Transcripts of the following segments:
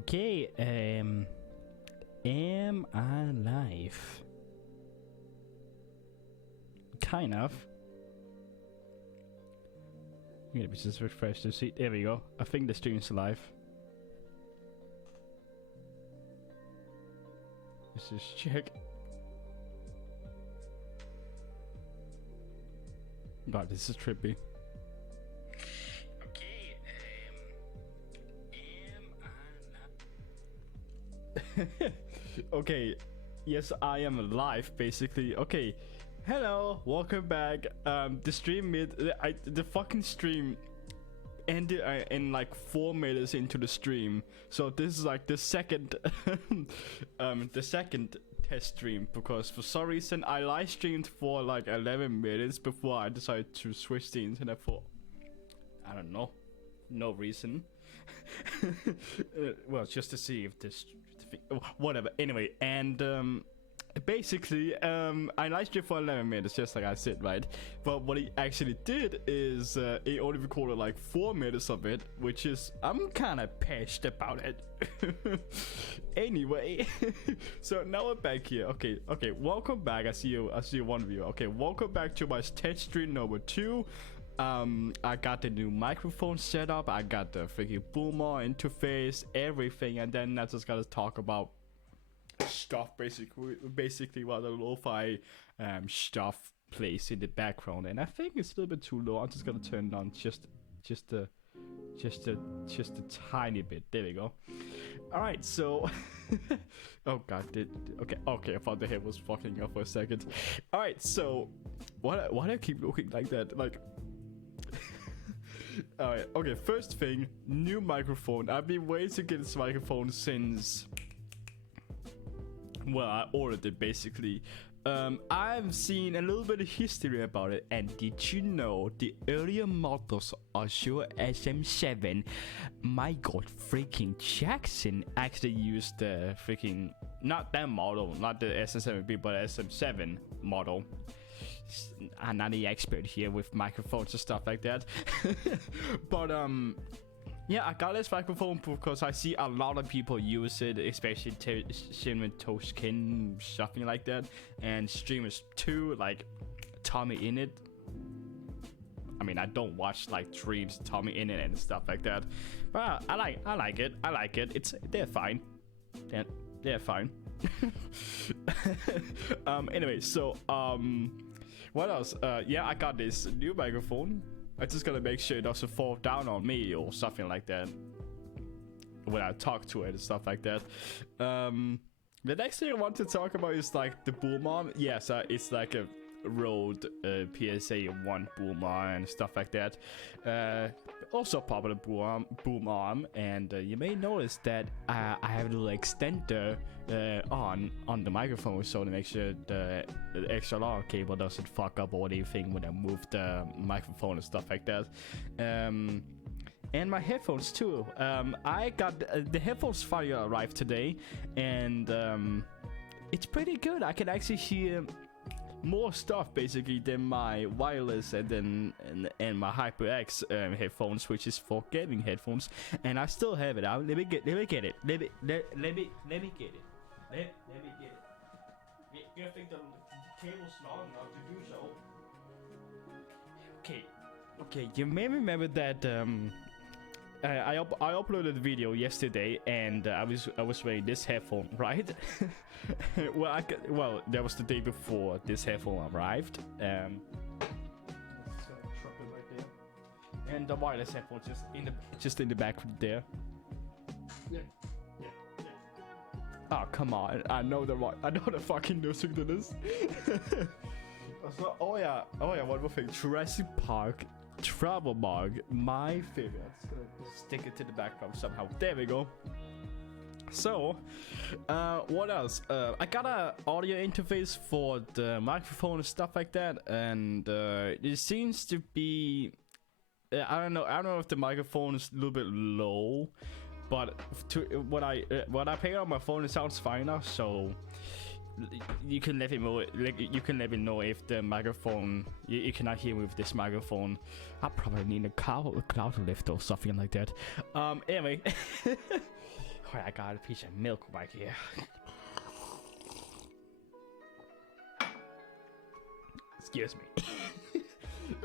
Okay, am I live? Kind of. Maybe just refresh to see. There we go. I think the stream is live. Let's just check. God, this is trippy. Okay, am I live? Okay, yes, I am live, basically. Okay, hello, welcome back. The stream the fucking stream ended in like 4 minutes into the stream, so this is like the second the second test stream, because for some reason I live streamed for like 11 minutes before I decided to switch the internet for, I don't know, no reason. Well, just to see if this whatever. Anyway, and basically I live streamed for 11 minutes, just like I said, right? But what he actually did is he only recorded like 4 minutes of it, which is, I'm kind of pissed about it. Anyway, so now we're back here. Okay, welcome back. I see you one of you. Okay, welcome back to my test stream number 2. I got the new microphone set up, I got the freaking boomer interface, everything, and then I just gotta talk about stuff, basically while the lo-fi stuff plays in the background. And I think it's a little bit too low. I'm just gonna turn it on just a tiny bit. There we go. All right, so oh god, okay, I thought the head was fucking up for a second. All right, so why do I keep looking like that? Like, alright, okay, first thing, new microphone. I've been waiting to get this microphone since, well, I ordered it basically. I've seen a little bit of history about it, and did you know the earlier models of Shure SM7, Michael freaking Jackson actually used the freaking, not that model, not the SM7B, but SM7 model. I'm not the expert here with microphones and stuff like that. But yeah, I got this microphone because I see a lot of people use it, especially with Toskin, something like that, and streamers too, like Tommy Innit. I mean, I don't watch like streams, Tommy Innit and stuff like that, but I like it. They're fine. They're fine. Anyway, so what else? Yeah, I got this new microphone. I just gotta make sure it doesn't fall down on me or something like that when I talk to it and stuff like that. The next thing I want to talk about is like the boom arm. Yes, it's like a Rode PSA 1 boom arm and stuff like that. Also popular boom arm, and you may notice that I have a little extender on the microphone, so to make sure the XLR cable doesn't fuck up or anything when I move the microphone and stuff like that. And my headphones too. I got the headphones finally arrived today, and it's pretty good. I can actually hear more stuff basically than my wireless and my HyperX headphones, which is for gaming headphones, and I still have it. Let me get it. Let me get it. You think the cable's long enough to do so? Okay. You may remember that I uploaded a video yesterday, and I was wearing this headphone, right? Well, that was the day before this headphone arrived. Right there. And the wireless headphone just in the back there. Yeah. Oh, come on! I know the fucking music to this. So, oh yeah, one more thing. Jurassic Park travel mug, my favorite. I'm just gonna stick it to the background somehow. There we go. So, what else? I got a audio interface for the microphone and stuff like that, and it seems to be, I don't know if the microphone is a little bit low, but when I pay on my phone, it sounds fine now. So you can let me know if the microphone you cannot hear me with this microphone. I probably need a cloud lift or something like that. Anyway. Alright, I got a piece of milk right here. Excuse me.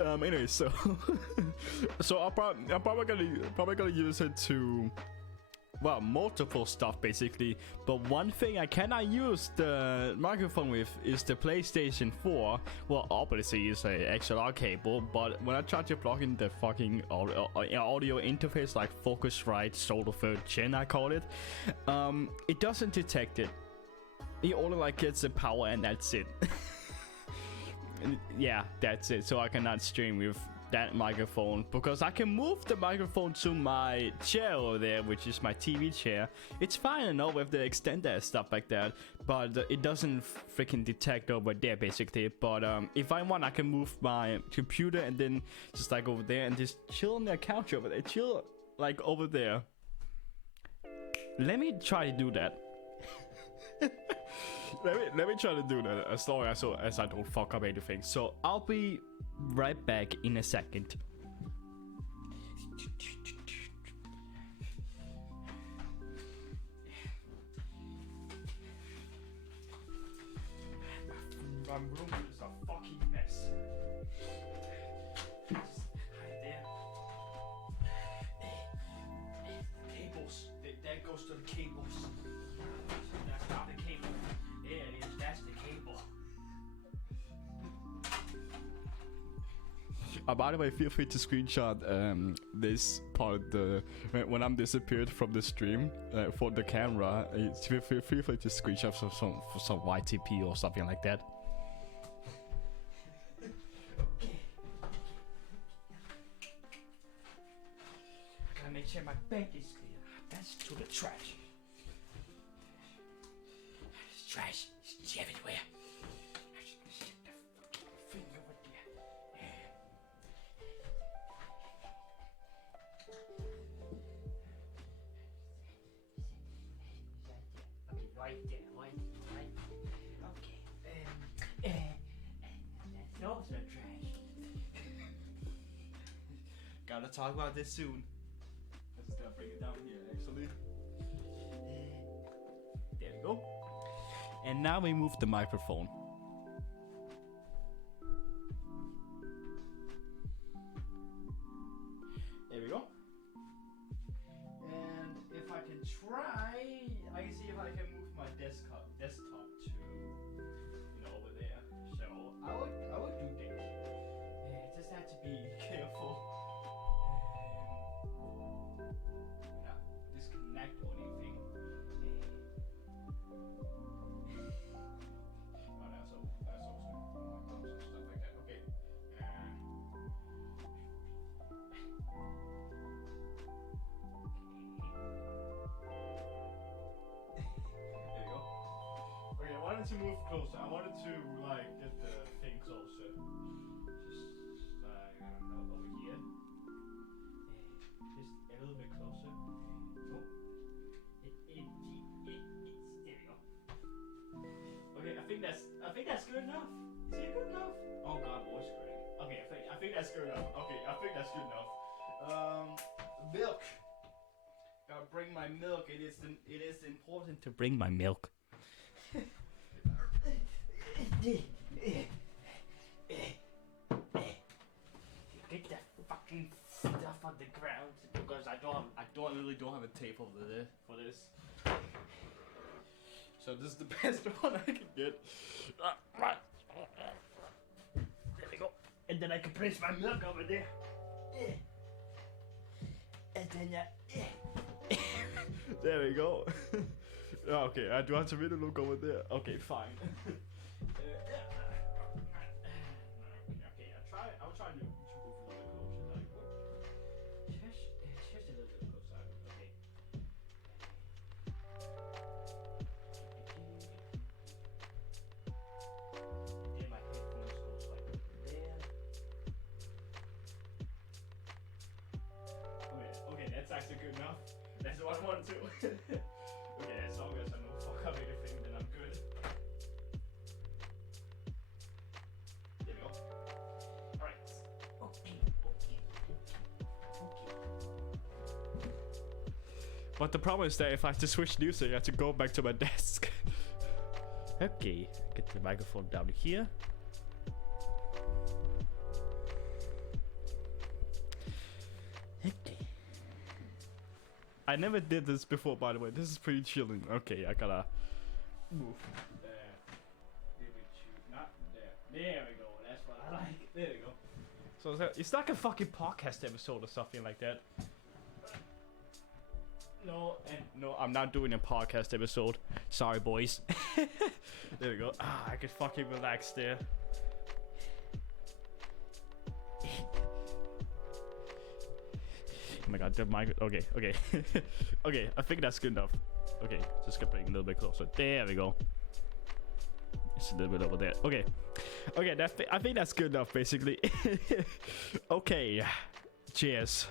Anyway, so I'm probably gonna use it to, well, multiple stuff basically. But one thing I cannot use the microphone with is the PlayStation 4. Well, obviously it's a XLR cable, but when I try to plug in the fucking audio interface, like Focusrite Solar 3rd Gen, I call it, it doesn't detect it. It only like gets the power and that's it. Yeah, that's it. So I cannot stream with that microphone because I can move the microphone to my chair over there, which is my TV chair. It's fine enough with the extender and stuff like that, but it doesn't freaking detect over there basically. But if I want, I can move my computer and then just like over there and just chill on the couch over there, chill like over there. Let me try to do that. Let me try to do that as long as I don't fuck up anything. So I'll be right back in a second. My room is a fucking mess. Right there. Cables. That goes to the cables. That's not the cable. There it is, that's the cable. By the way, feel free to screenshot this part of the when I'm disappeared from the stream for the camera. Feel free to screenshot for some YTP or something like that. Okay. I gotta make sure my bank is clear. That's to the trash. Trash is everywhere. I'm just gonna stick the fucking thing over there. Okay, right there, right. Okay. That's also trash. Gotta talk about this soon. Let's bring it down here, actually. There we go. And now we move the microphone. There we go. And if I can try, I can see if I can move my desktop to, over there. So I would do that. Yeah, just have to be careful. Not disconnect or anything. To move closer. I wanted to like get the thing closer. Just over here. Just a little bit closer. Oh. There we go. Okay, I think that's good enough. Is it good enough? Oh god, voice crack. Okay, I think that's good enough. Okay, I think that's good enough. Milk. Gotta bring my milk. It is important to bring my milk. Get that fucking stuff on the ground because I really don't have a tape over there for this. So this is the best one I can get. There we go. And then I can place my milk over there. And then there we go. Okay, I do have to really look over there. Okay, fine. I'll try to move a little bit closer. Just a little bit closer. Okay. Yeah, my headphones goes like there. Okay, that's actually good enough. That's what I wanted to. Okay, as long as I don't fuck up anything, then I'm good. There we go. Alright. Okay. But the problem is that if I have to switch music, I have to go back to my desk. Okay, get the microphone down here. Okay. I never did this before, by the way. This is pretty chilling. Okay, I gotta move there. Not there. There we go. That's what I like. There we go. So it's like a fucking podcast episode or something like that. No, no, I'm not doing a podcast episode. Sorry, boys. There we go. Ah, I can fucking relax there. Oh my god, the mic. Okay, okay. Okay, I think that's good enough. Okay, just gonna bring it a little bit closer. There we go. It's a little bit over there. Okay. Okay, I think that's good enough, basically. Okay. Cheers.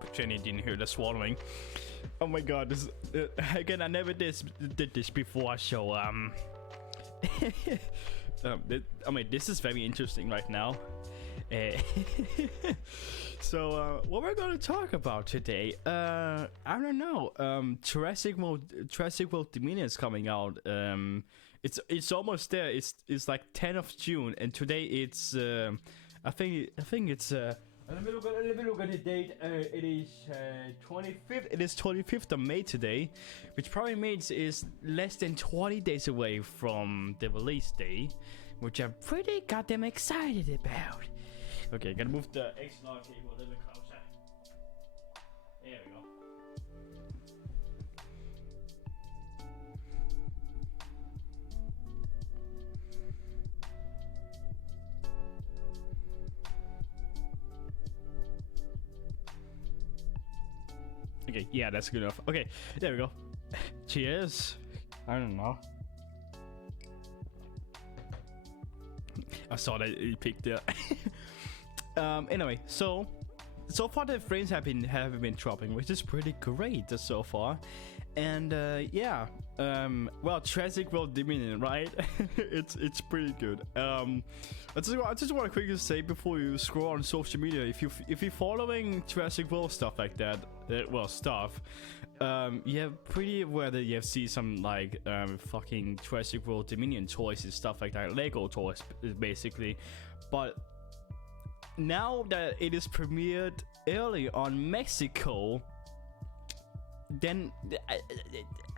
But Jenny didn't hear the swallowing. Oh my god, this again, I never did this before, so I mean, this is very interesting right now. So what we're gonna talk about today, I don't know. Jurassic World Dominion is coming out. It's almost there. It's like 10th of June, and today it's I think it's let me look at the date. It is 25th. It is 25th of May today, which probably means is less than 20 days away from the release day, which I'm pretty goddamn excited about. Okay, gotta move the XLR cable a little bit closer. There we go. Okay, yeah, that's good enough. Okay, there we go. Cheers. I don't know. I saw that it peaked there. Anyway, so far the frames have been dropping, which is pretty great so far. And yeah, well, Jurassic World Dominion, right? it's pretty good. I just want to quickly say before you scroll on social media, if you're following Jurassic World stuff like that, you have pretty aware that you have seen some like fucking Jurassic World Dominion toys and stuff like that, Lego toys basically, but now that it is premiered early on Mexico, then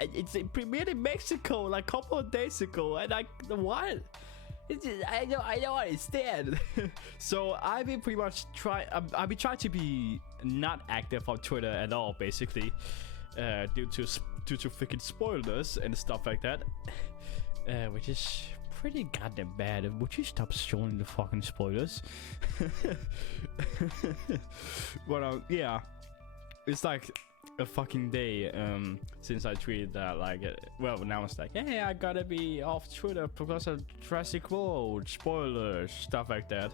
it's premiered in Mexico like a couple of days ago, and like what? I don't understand. So I've been pretty much trying to be not active on Twitter at all, basically, due to freaking spoilers and stuff like that, which is pretty goddamn bad. Would you stop showing the fucking spoilers? But yeah, it's like a fucking day since I tweeted that, like, well, now it's like, hey, I gotta be off Twitter because of Jurassic World spoilers, stuff like that.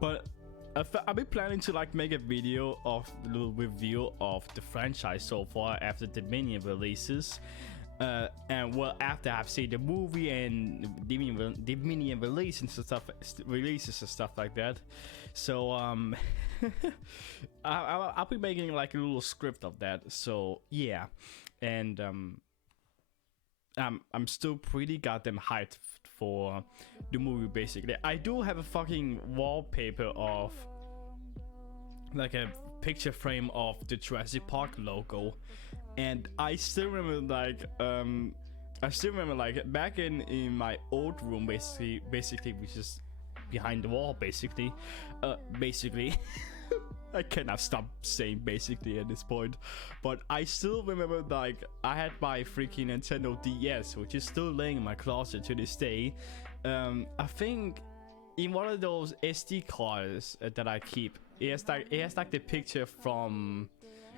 But I've been planning to like make a video of a little review of the franchise so far after Dominion releases. And well, after I've seen the movie and Dominion releases and stuff like that. So I'll be making like a little script of that. So yeah, and I'm still pretty goddamn hyped for the movie. Basically, I do have a fucking wallpaper of like a picture frame of the Jurassic Park logo. And I still remember like back in my old room, basically, which is behind the wall, basically. I cannot stop saying basically at this point, but I still remember like I had my freaking Nintendo DS, which is still laying in my closet to this day. I think in one of those SD cards that I keep, it has like the picture from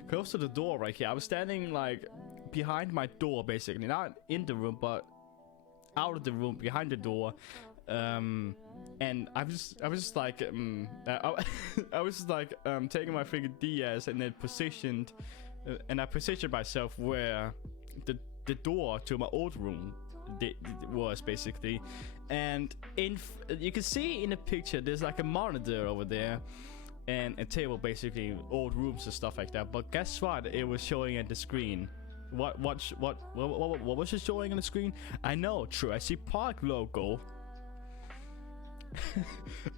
close to the door right here. I was standing like behind my door, basically, not in the room, but out of the room behind the door. And I was just like I was just like taking my freaking DS and then I positioned myself where the door to my old room was basically. And you can see in the picture there's like a monitor over there and a table, basically old rooms and stuff like that. But guess what? It was showing at the screen. What was it showing on the screen? I know, Jurassic Park logo.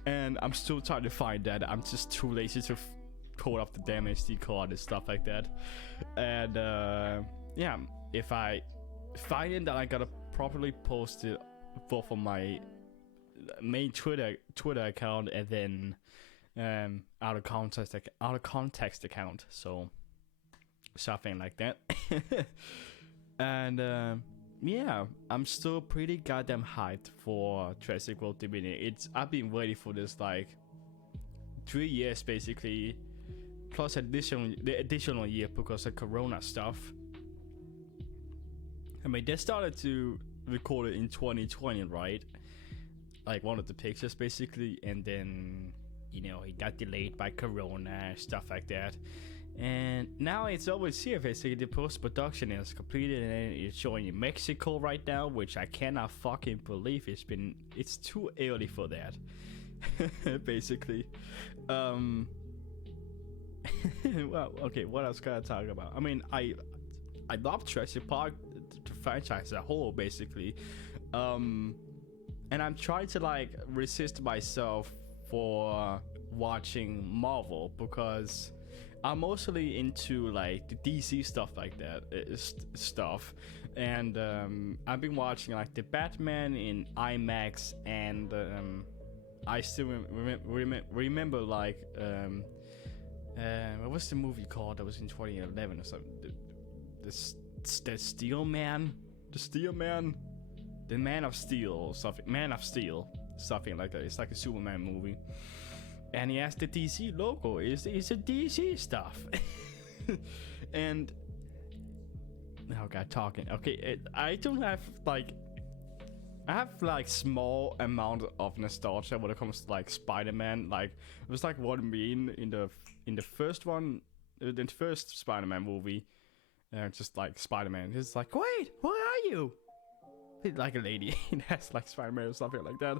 And I'm still trying to find that. I'm just too lazy to pull up the damn SD card and stuff like that. And yeah, if I find it, then I gotta properly post it both on my main Twitter account and then out of context account. So something like that. And yeah, I'm still pretty goddamn hyped for Jurassic World Dominion. I've been waiting for this like 3 years basically, plus the additional year because of Corona stuff. I mean, they started to record it in 2020, right? Like one of the pictures basically, and then it got delayed by Corona, stuff like that. And now it's always here basically. The post-production is completed and it's showing in Mexico right now, which I cannot fucking believe. It's too early for that. Basically. Well, okay, what else can I talk about? I mean, I love Jurassic Park, the franchise as a whole, basically. And I'm trying to like resist myself for watching Marvel because I'm mostly into like the DC stuff like that stuff, and I've been watching like the Batman in IMAX, and I still remember like what was the movie called that was in 2011 or something? The Steel Man, the Man of Steel or something, Man of Steel, something like that. It's like a Superman movie. And he has the DC logo. It's a DC stuff. And oh god, talking. Okay, I don't have like. I have like small amount of nostalgia when it comes to like Spider-Man. Like it was like what I mean in the first one, the first Spider-Man movie. Just like Spider-Man. It's like, wait, where are you? It's like a lady. It has like Spider-Man or something like that.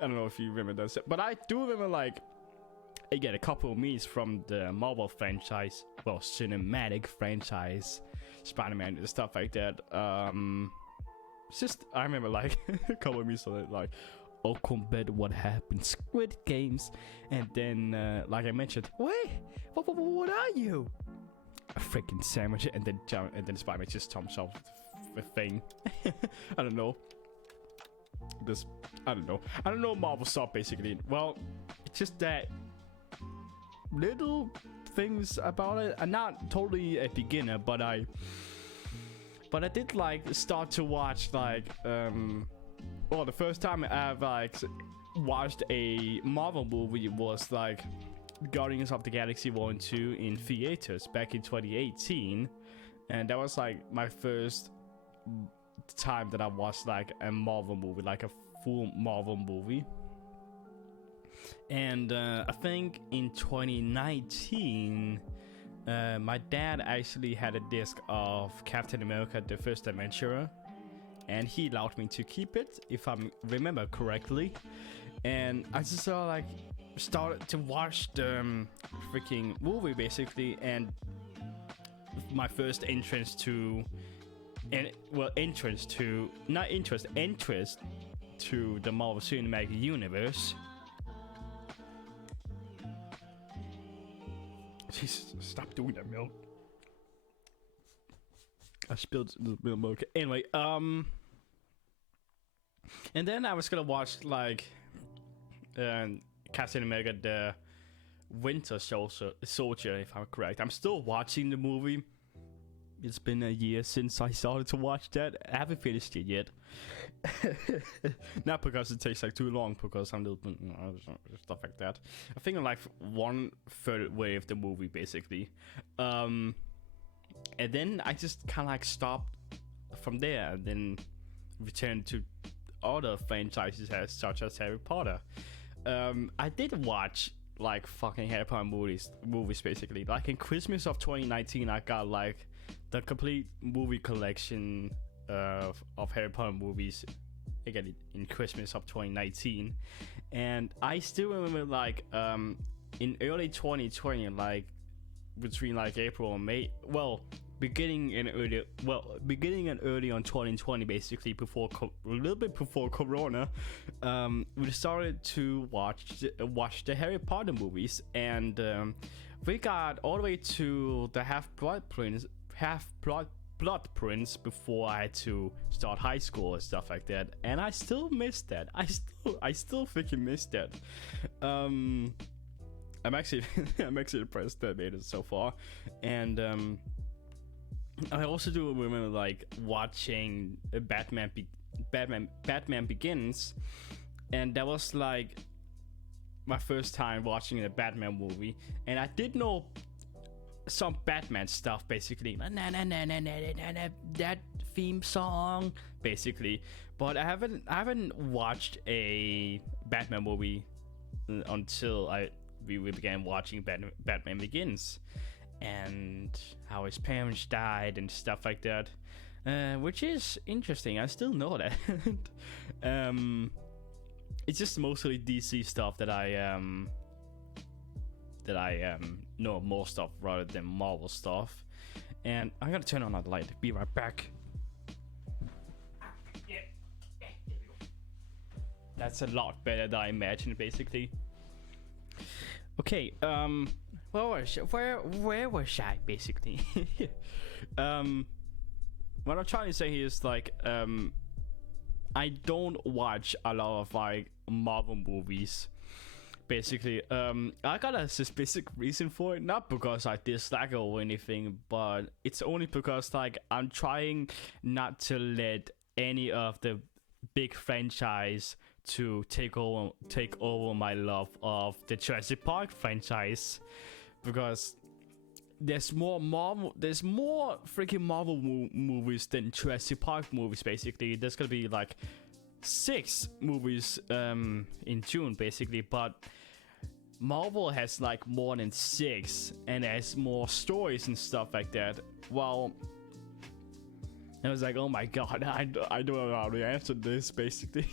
I don't know if you remember that, but I do remember like. I get a couple of memes from the Marvel franchise, well, cinematic franchise, Spider-Man and stuff like that. It's just, I remember like a couple of memes on it, like, oh, combat what happened, Squid Games. And then, like I mentioned, wait, what are you? A freaking sandwich. And then Spider-Man just jumps off the thing. I don't know. I don't know Marvel stuff basically. Well, it's just that little things about it. I'm not totally a beginner, but I did like start to watch like well, the first time I've like watched a Marvel movie was like Guardians of the Galaxy 1 and 2 in theaters back in 2018, and that was like my first time that I watched like a Marvel movie, like a full Marvel movie. And I think in 2019, my dad actually had a disc of Captain America: The First Adventurer, and he allowed me to keep it, if I remember correctly. And I just started to watch the freaking movie basically, and my first interest to the Marvel Cinematic Universe. Jesus, stop doing that, milk. I spilled a little bit of milk. Anyway, and then I was gonna watch like Captain America: The Winter Soldier, if I'm correct. I'm still watching the movie. It's been a year since I started to watch that. I haven't finished it yet. Not because it takes like too long, because I'm a little bit, stuff like that. I think I'm like 1/3 way of the movie basically. And then I just kind of like stopped from there, and then returned to other franchises such as Harry Potter. I did watch like fucking Harry Potter movies basically. Like in Christmas of 2019, I got like the complete movie collection of Harry Potter movies again in Christmas of 2019, and I still remember like in early 2020, like between like April and May, well beginning and early on 2020, basically before a little bit before Corona, we started to watch the Harry Potter movies, and we got all the way to the Half-Blood Prince before I had to start high school and stuff like that, and I still miss that. I still freaking miss that. I'm actually impressed that I made it so far, and I also do remember like watching Batman Begins, and that was like my first time watching a Batman movie, and I did know some Batman stuff basically, that theme song basically, but I haven't watched a Batman movie until we began watching Batman Begins, and how his parents died and stuff like that, which is interesting. I still know that. It's just mostly DC stuff that I know most of rather than Marvel stuff. And I'm gonna turn on that light. Be right back. Yeah. There we go. That's a lot better than I imagined, basically. Okay. Where was I basically? What I'm trying to say here is like I don't watch a lot of like Marvel movies. Basically, I got a specific reason for it, not because I dislike it or anything, but it's only because like I'm trying not to let any of the big franchise to take over my love of the Jurassic Park franchise, because there's more freaking Marvel movies than Jurassic Park movies. Basically, there's gonna be like 6 movies in June basically, but Marvel has like more than 6 and has more stories and stuff like that. Well, I was like, oh my god, I don't know how to answer this basically.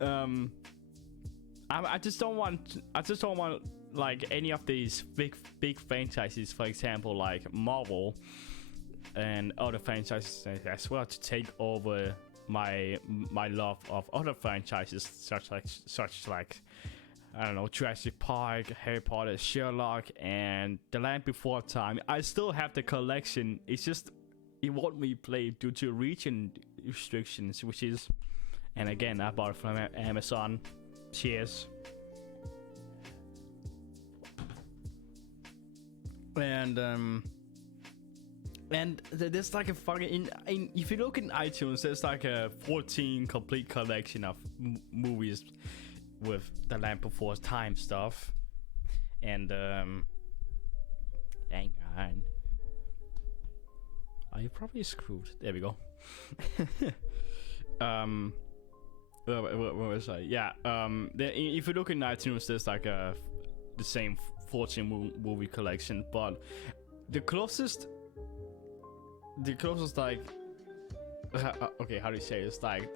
I just don't want like any of these big franchises, for example like Marvel and other franchises as well, to take over my love of other franchises such like I don't know, Jurassic Park, Harry Potter, Sherlock, and The Land Before Time. I still have the collection. It's just it won't be played due to region restrictions, which is, and again, I bought it from Amazon. Cheers. And there's like a fucking if you look in iTunes, there's like a 14 complete collection of movies with The Land Before Time stuff. And hang on, are you probably screwed? There we go. Where was I? Yeah. If you look in iTunes, there's like the same 14 movie collection, but the closest like okay, how do you say it? It's like,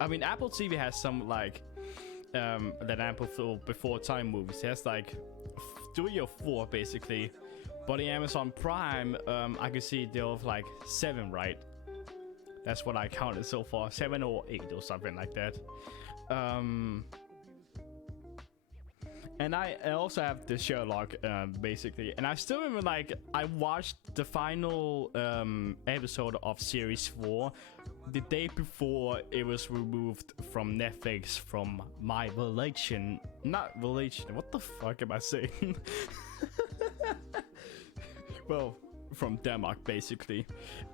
I mean, Apple TV has some like that Apple Before Time movies. It has like 3 or 4 basically, but in Amazon Prime, I can see there are like 7, right? That's what I counted so far, 7 or 8 or something like that. And I also have the Sherlock, basically. And I still remember, like, I watched the final episode of Series 4 the day before it was removed from Netflix from my relation. Not relation, what the fuck am I saying? Well, from Denmark, basically.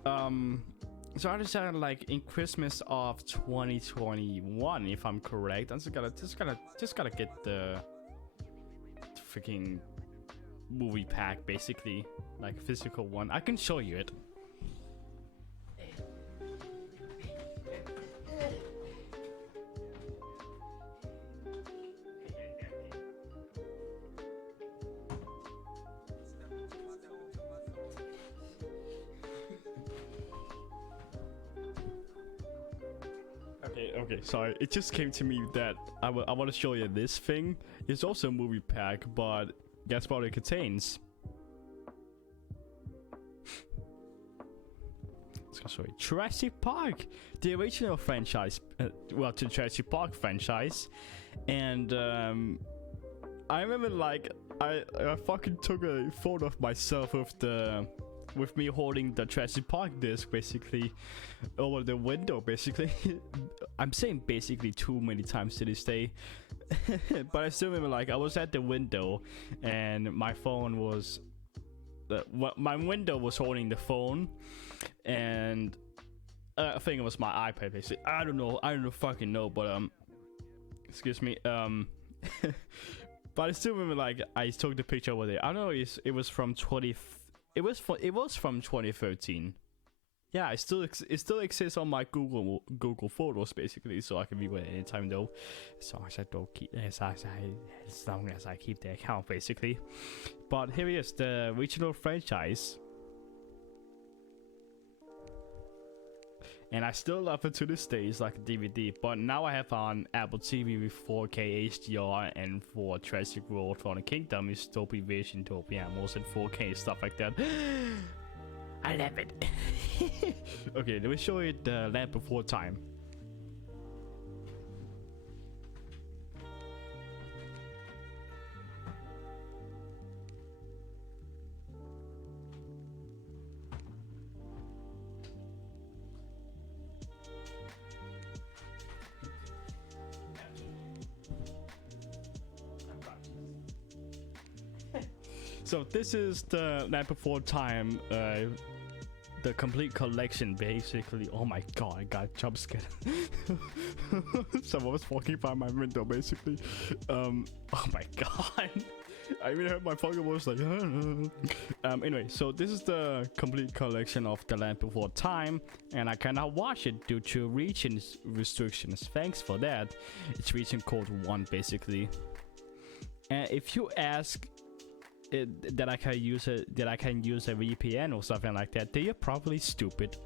So I decided, like, in Christmas of 2021, if I'm correct, I'm just gotta get the freaking movie pack, basically, like a physical one. I can show you it. Okay, sorry. It just came to me that I want to show you this thing. It's also a movie pack, but guess what it contains? Sorry, Jurassic Park, the original franchise. Well, the Jurassic Park franchise, and I remember like I fucking took a photo of myself with me holding the Jurassic Park disc basically over the window basically. I'm saying basically too many times to this day. But I still remember like I was at the window and my phone was my window was holding the phone, and I think it was my iPad basically. I don't fucking know, but excuse me, but I still remember like I took the picture over there. I don't know, it was from 2013. Yeah, it still exists on my Google Photos basically, so I can view it anytime though, as long as I keep the account basically. But here is the original franchise, and I still love it to this day. It's like a DVD, but now I have on Apple TV with 4K HDR, and for Jurassic World Fallen Kingdom is Dolby Vision, Dolby Atmos, and 4K stuff like that. I love it. Okay, let me show you the Land Before Time. So this is the Land Before Time, the complete collection basically. Oh my god, I got jump scared. Someone was walking by my window basically. Oh my god. I even heard my fucking voice like anyway, so this is the complete collection of the Land Before Time, and I cannot watch it due to region restrictions. Thanks for that. It's region code 1 basically. And if you ask that I can use a VPN or something like that, then you're probably stupid.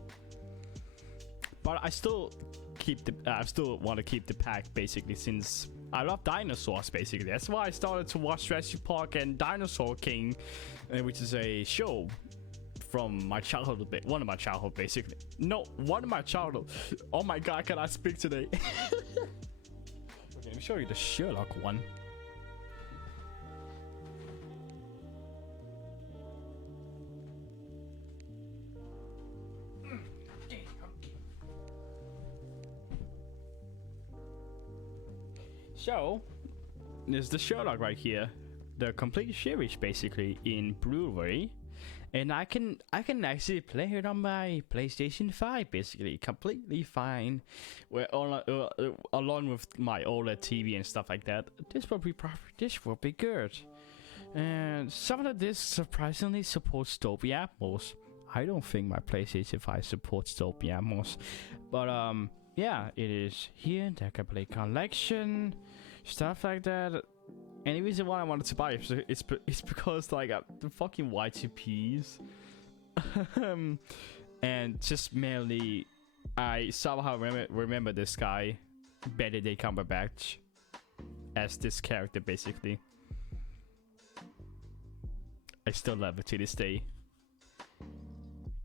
But I still want to keep the pack basically, since I love dinosaurs basically. That's why I started to watch Jurassic Park and Dinosaur King, which is a show from my childhood a bit. One of my childhood basically. No, one of my childhood. Oh my god, can I speak today? Okay, let me show you the Sherlock one. So, there's the Sherlock right here, the complete series basically in Blu-ray, and I can actually play it on my PlayStation 5 basically, completely fine. Where along with my OLED TV and stuff like that, this will be good. And some of the discs surprisingly supports Dolby Atmos. I don't think my PlayStation 5 supports Dolby Atmos, but yeah, it is here. The complete collection, stuff like that. And the reason why I wanted to buy it is because like the fucking Y2Ps, and just mainly I somehow remember this guy, Benedict Cumberbatch, as this character basically. I still love it to this day.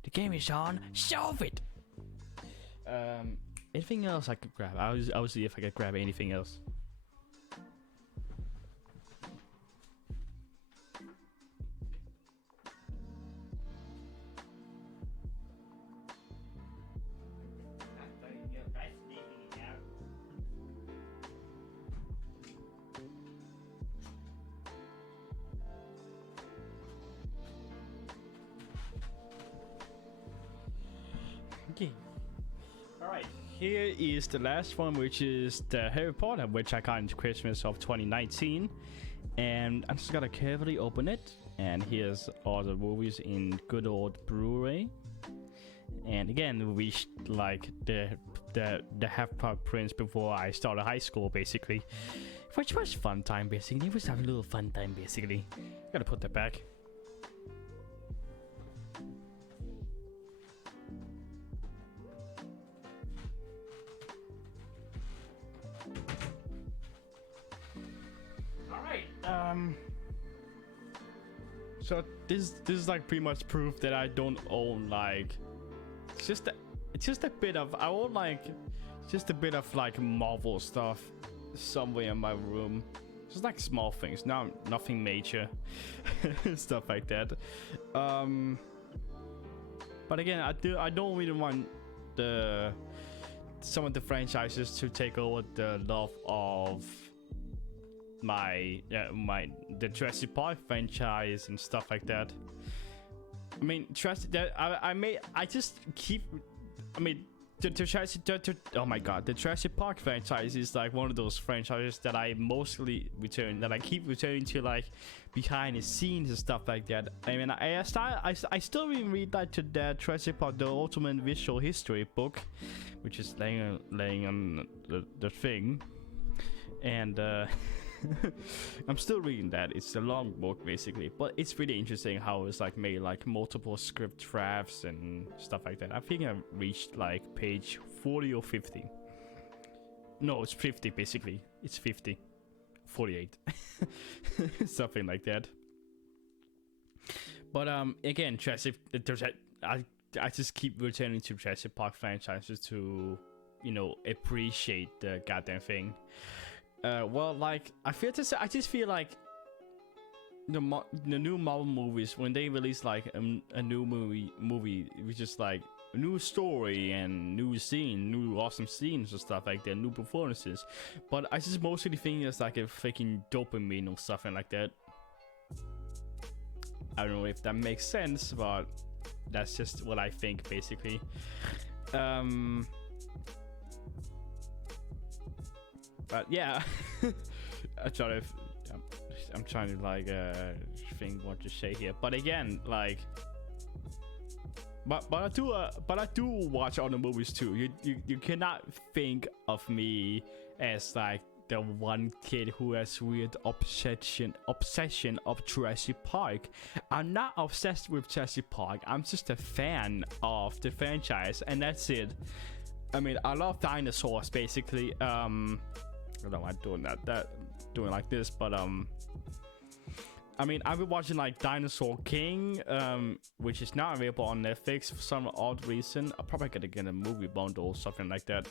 The game is on. Solve it. Anything else I could grab? I'll see if I could grab anything else. Okay. Alright, here is the last one, which is the Harry Potter, which I got into Christmas of 2019. And I'm just gonna carefully open it. And here's all the movies in good old Blu-ray. And again, we like the Half-Blood Prince before I started high school, basically. Which was fun time, basically. It was a little fun time, basically. Gotta put that back. So this is like pretty much proof that I don't own like it's just a bit of I own like just a bit of like Marvel stuff somewhere in my room. Just like small things, nothing major, stuff like that. But again, I don't really want some of the franchises to take over the love of the Jurassic Park franchise and stuff like that. I mean, oh my god, the Jurassic Park franchise is like one of those franchises that I mostly keep returning to, like behind the scenes and stuff like that. I mean, I still even read that to the Jurassic Park, the Ultimate Visual History book, which is laying on the thing, and I'm still reading that. It's a long book basically, but it's really interesting how it's like made like multiple script drafts and stuff like that. I think I've reached like page 40 or 50. No, it's 50 basically. It's 50, 48, something like that. But again, I just keep returning to Jurassic Park franchises to, appreciate the goddamn thing. Well, like I just feel like the new Marvel movies, when they release like a new movie, it's just like a new story and new awesome scenes and stuff like that, new performances. But I just mostly think it's like a freaking dopamine or something like that. I don't know if that makes sense, but that's just what I think basically. But yeah, I'm trying to like think what to say here. But again, like, but I do watch other movies too. You cannot think of me as like the one kid who has weird obsession of Jurassic Park. I'm not obsessed with Jurassic Park. I'm just a fan of the franchise, and that's it. I mean, I love dinosaurs basically. I don't know why I'm doing like this, but I mean, I've been watching like Dinosaur King, which is not available on Netflix for some odd reason. I'm probably gonna get a movie bundle or something like that.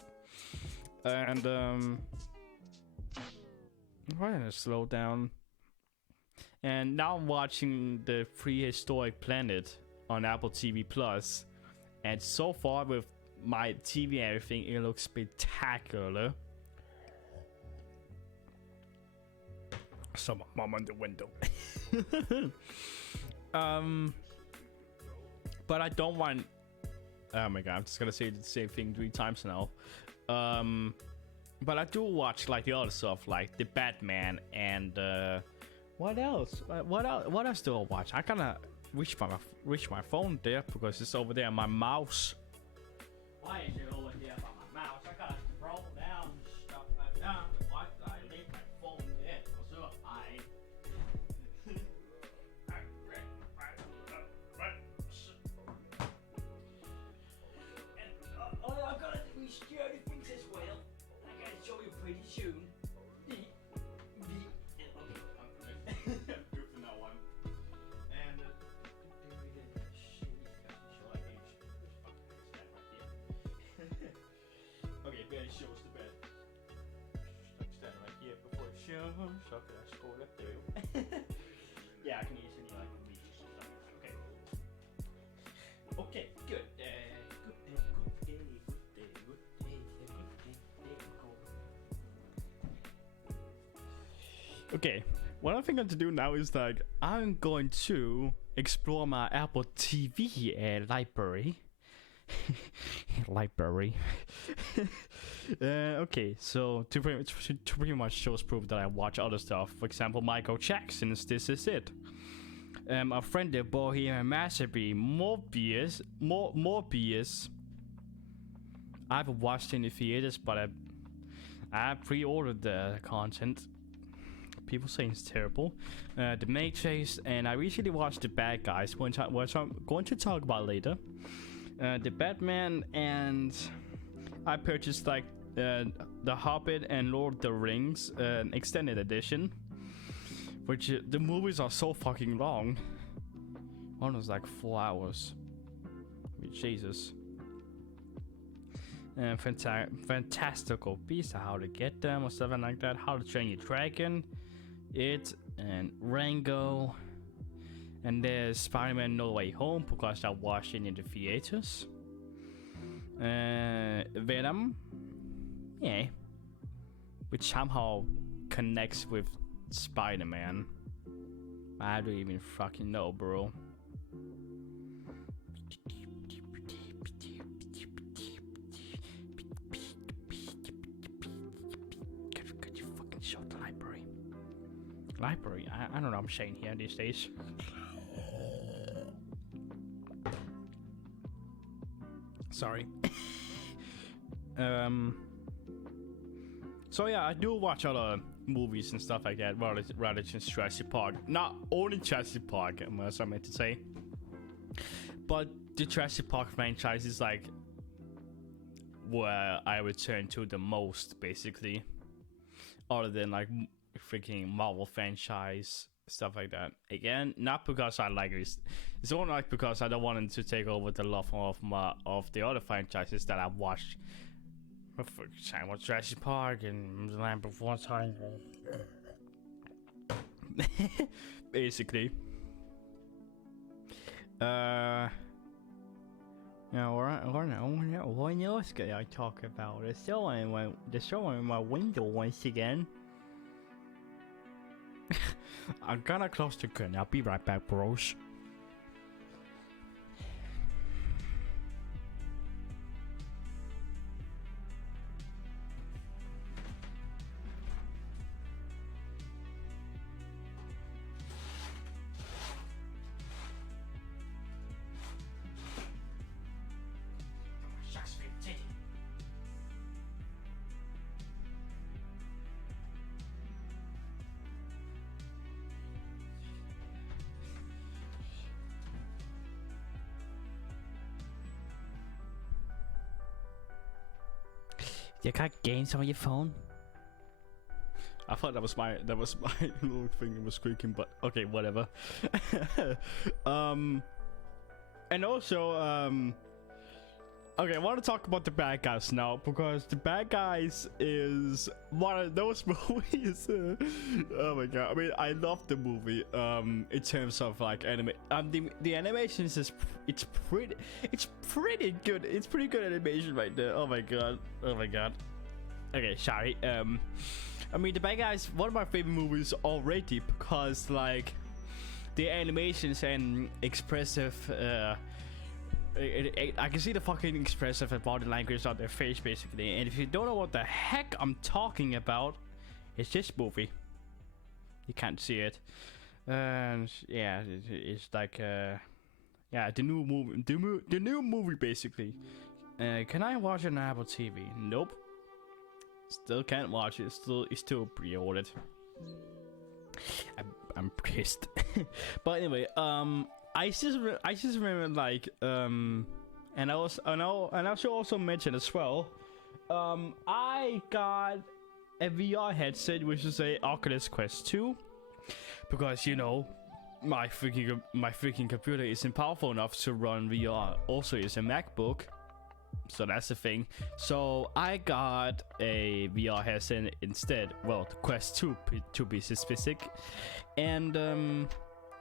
And I'm gonna slow down. And now I'm watching the Prehistoric Planet on Apple TV Plus, and so far with my TV and everything, it looks spectacular. Some mom on the window. But I don't want. Oh my god, I'm just gonna say the same thing 3 times now. But I do watch like the other stuff, like the Batman and what else? What else do I watch? I kind of reach my phone there because it's over there. My mouse. Why is it over here by my mouse? I gotta scroll down stuff like that. Why did I leave my phone there? So I've got to restore the things as well. I gotta show you pretty soon. Good for no one. And okay, Ben shows the bed. Stand right here before it shows. Okay, I scroll up there. Yeah, I can easily like read this or something. Okay. Okay, good. Okay, what I think I'm to do now is like I'm going to explore my Apple TV library. Okay, so to pretty much shows proof that I watch other stuff. For example, Michael Jackson's "This Is It." A friend of Bohemian Rhapsody, Morbius. I haven't watched in the theaters, but I pre-ordered the content. People say it's terrible. The Matrix, and I recently watched The Bad Guys, which I'm going to talk about later. The Batman, and I purchased like The Hobbit and Lord of the Rings extended edition, which the movies are so fucking long. One was like 4 hours. I mean, Jesus. And fantastical beasts, how to get them or something like that. How to Train Your Dragon, it and Rango, and there's Spider-Man No Way Home because I watched it in the theaters. Venom, yeah, which somehow connects with Spider-Man. I don't even fucking know, bro. Could you fucking show the library? I don't know. I'm saying here these days. Sorry. So yeah, I do watch other movies and stuff like that rather than Jurassic Park. Not only Jurassic Park, as I meant to say, but the Jurassic Park franchise is like where I return to the most, basically, other than like freaking Marvel franchise, stuff like that. Again, not because I like it. It's only like because I don't want them to take over the love of the other franchises that I've watched. For example, Jurassic Park and The Land Before Time. Basically. Yeah, what else could I talk about? The show in my window once again. I'm gonna close the curtain. I'll be right back, bros. You got games on your phone? I thought that was my little thing was squeaking, but okay, whatever. And also okay, I want to talk about the bad guys now, because the bad guys is one of those movies. Oh my god! I mean, I love the movie. In terms of like the animation is just it's pretty good. It's pretty good animation right there. Oh my god! Oh my god! Okay, sorry. I mean, the bad guys one of my favorite movies already, because like the animations and expressive. I can see the fucking expressive and body language on their face, basically. And if you don't know what the heck I'm talking about, it's this movie. You can't see it. And yeah, it's like yeah, the new movie, the new movie, basically. Can I watch it on Apple TV? Nope. Still can't watch it. It's still pre-ordered. I'm pissed. But anyway, I just remember like and I should also mention as well, I got a VR headset, which is a Oculus Quest 2, because you know my freaking computer isn't powerful enough to run VR. Also, it's a MacBook, so that's the thing. So I got a VR headset instead. Well, the Quest 2 to be specific, and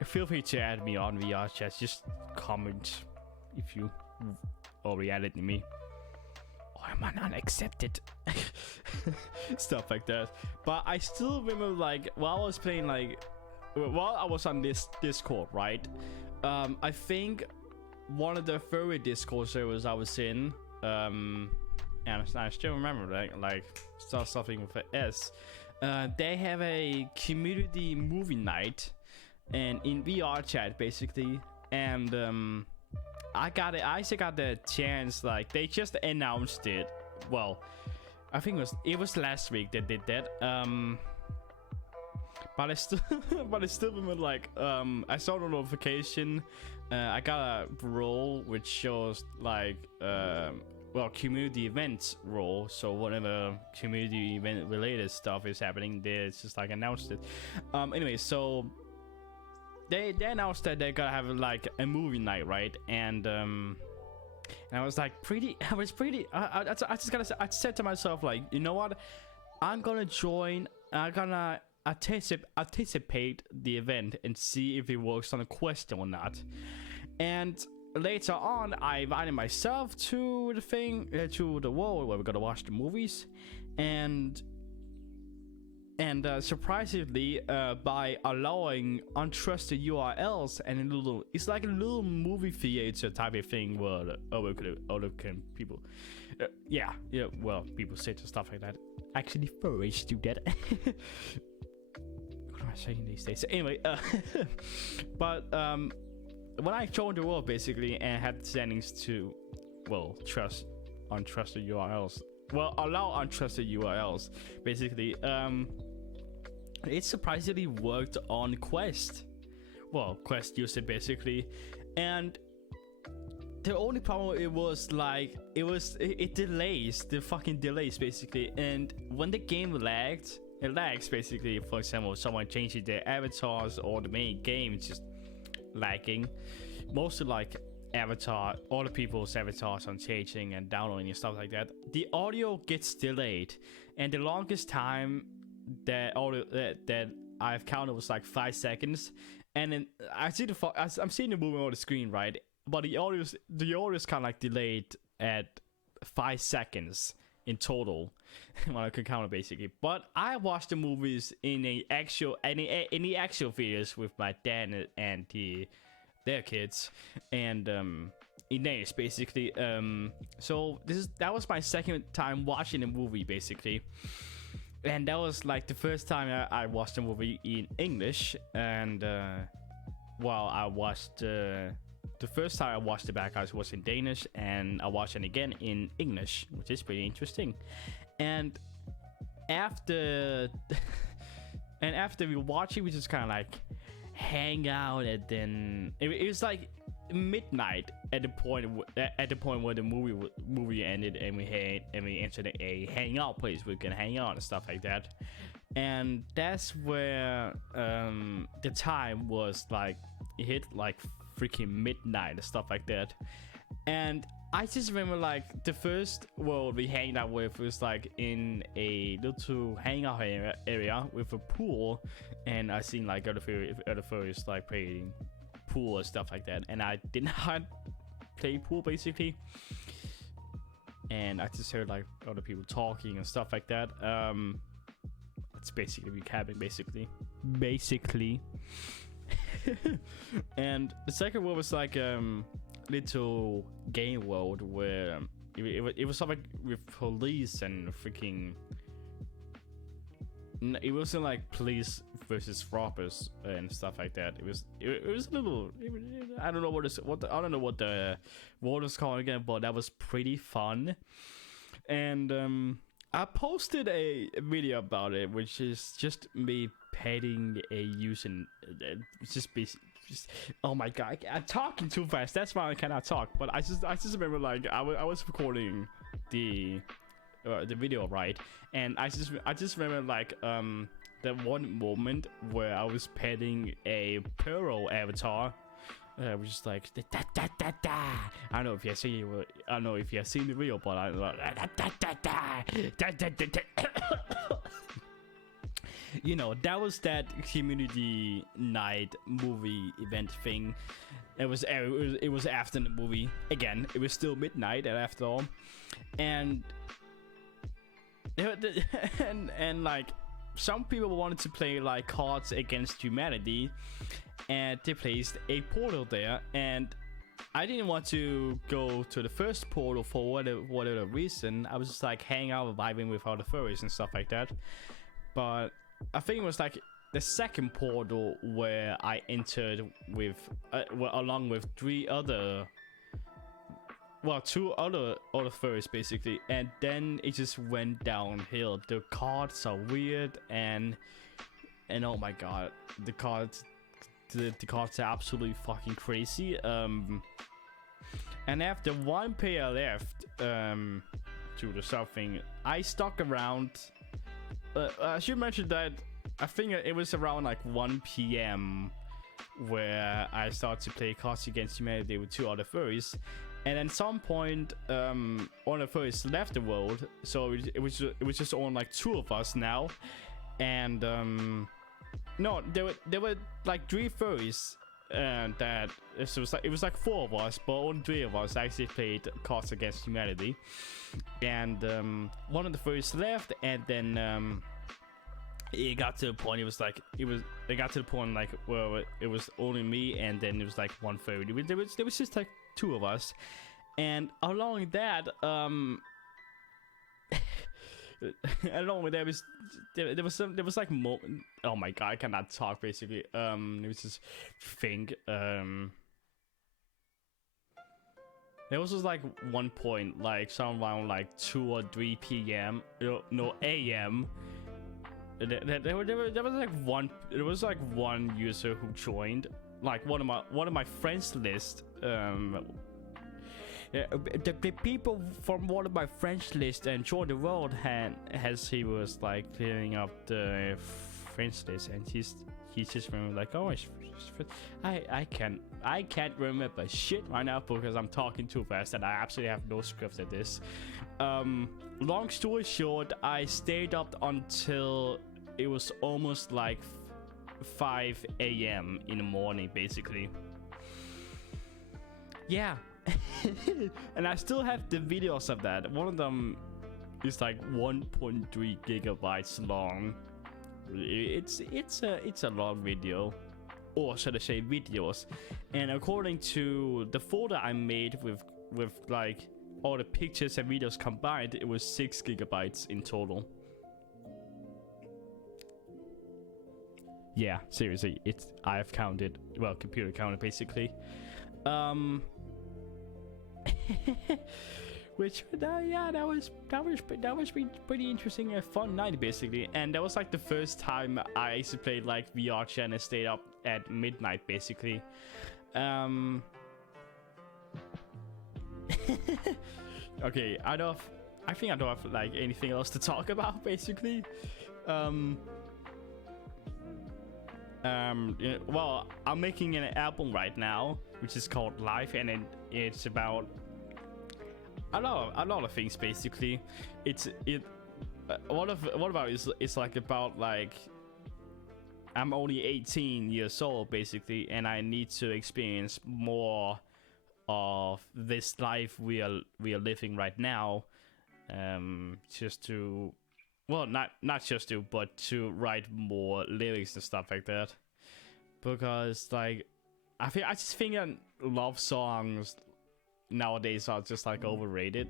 feel free to add me on VRChat. Just comment if you already added me. Or am I not accepted? Stuff like that. But I still remember, like, while I was playing, like, while I was on this Discord, right? I think one of the furry Discord servers I was in, and I still remember that, like, something with an S. They have a community movie night. And in VRChat, basically, and I actually got the chance. Like, they just announced it. Well, I think it was last week they did that. But I still remember, like, I saw the notification. I got a role which shows like community events role. So whatever community event related stuff is happening there, it's just like announced it. Anyway, so they announced that they're gonna have like a movie night, right? And I was like I said to myself, like, you know what, I'm gonna join, I'm gonna anticipate the event and see if it works on a Quest or not. And later on, I invited myself to the thing, to the world where we're gonna watch the movies, and surprisingly, by allowing untrusted URLs and it's like a little movie theater type of thing where people, people say stuff like that. Actually, furries do that. What am I saying these days? Anyway, but when I joined the world basically and had settings to, trust untrusted URLs, allow untrusted URLs, basically, it surprisingly worked on Quest. Quest used it basically, and the only problem it was like it delays, the fucking delays basically, and when the game lags basically. For example, someone changes their avatars or the main game is just lagging. Mostly like all the people's avatars on changing and downloading and stuff like that. The audio gets delayed, and the longest time that I've counted was like 5 seconds. And then I'm seeing the movement on the screen, right? But the audio is kind of like delayed at 5 seconds in total when I can count it basically. But I watched the movies in the actual theaters with my dad and their kids, and in Danish basically. So that was my second time watching a movie basically, and that was like the first time I watched a movie in English. And I watched the first time I watched it back, I was in Danish, and I watched it again in English, which is pretty interesting. And after we watch it, we just kind of like hang out, and then it was like midnight at the point where the movie ended, and we entered a hangout place we can hang out and stuff like that. And that's where the time was like, it hit like freaking midnight and stuff like that. And I just remember like the first world we hanged out with was like in a little hangout area with a pool, and I seen like other furries like playing pool and stuff like that, and I did not play pool basically. And I just heard like other people talking and stuff like that. It's basically recapping basically. And the second world was like little game world where it was something with police and freaking. It wasn't like police versus robbers and stuff like that. It was a little. I don't know I don't know what the word was called again, but that was pretty fun. And I posted a video about it, which is just me petting a using just oh my god, I'm talking too fast. That's why I cannot talk. But I just remember like I was recording the video, right? And I just remember like that one moment where I was petting a Pearl avatar. Which is like da, da, da, da. I don't know if you have seen the video, but I you know, that was that community night movie event thing. It was after the movie. Again, it was still midnight after all, and like some people wanted to play like Cards Against Humanity, and they placed a portal there, and I didn't want to go to the first portal for whatever reason. I was just like hanging out, vibing with other furries and stuff like that. But I think it was like the second portal where I entered with along with two other furries basically, and then it just went downhill. The cards are weird, and oh my god, the cards are absolutely fucking crazy. And after one pair left to the something, I stuck around. I should mention that I think it was around like 1 p.m. where I started to play Cards Against Humanity with 2 other furries. And at some point, one of the furries left the world, so it was just on like 2 of us now. And no, there were like 3 furries. That it was like 4 of us, but only 3 of us actually played Cards Against Humanity. And one of the furries left, and then it got to the point. It got to the point like where it was only me, and then it was like 1 furry. There was just like 2 of us, and along that along with that there was like more. Oh my god, I cannot talk basically. It was just think. There was just like one point, like somewhere around like 2 or 3 p.m. No, a.m. There was like one user who joined, like one of my friends list. The people from one of my friends list and joined the world as he was like clearing up the friends list, and he's just remember like, oh, I can't remember shit right now because I'm talking too fast and I absolutely have no script at this. Long story short, I stayed up until it was almost like 5 a.m. in the morning basically. Yeah. And I still have the videos of that. One of them is like 1.3 gigabytes long. It's a long video, or should I say videos. And according to the folder I made with like all the pictures and videos combined, it was 6 gigabytes in total. Yeah, seriously, I have counted, well, computer counted basically. Which yeah, that was pretty interesting, a fun night basically. And that was like the first time I actually played like VRChat and stayed up at midnight basically. Okay, I think I don't have like anything else to talk about basically. Well, I'm making an album right now which is called Life, and it's about a lot of things basically. What about it's like about like I'm only 18 years old basically, and I need to experience more of this life we are living right now, just to, well, not just to, but to write more lyrics and stuff like that, because like I just think that love songs nowadays are just like overrated,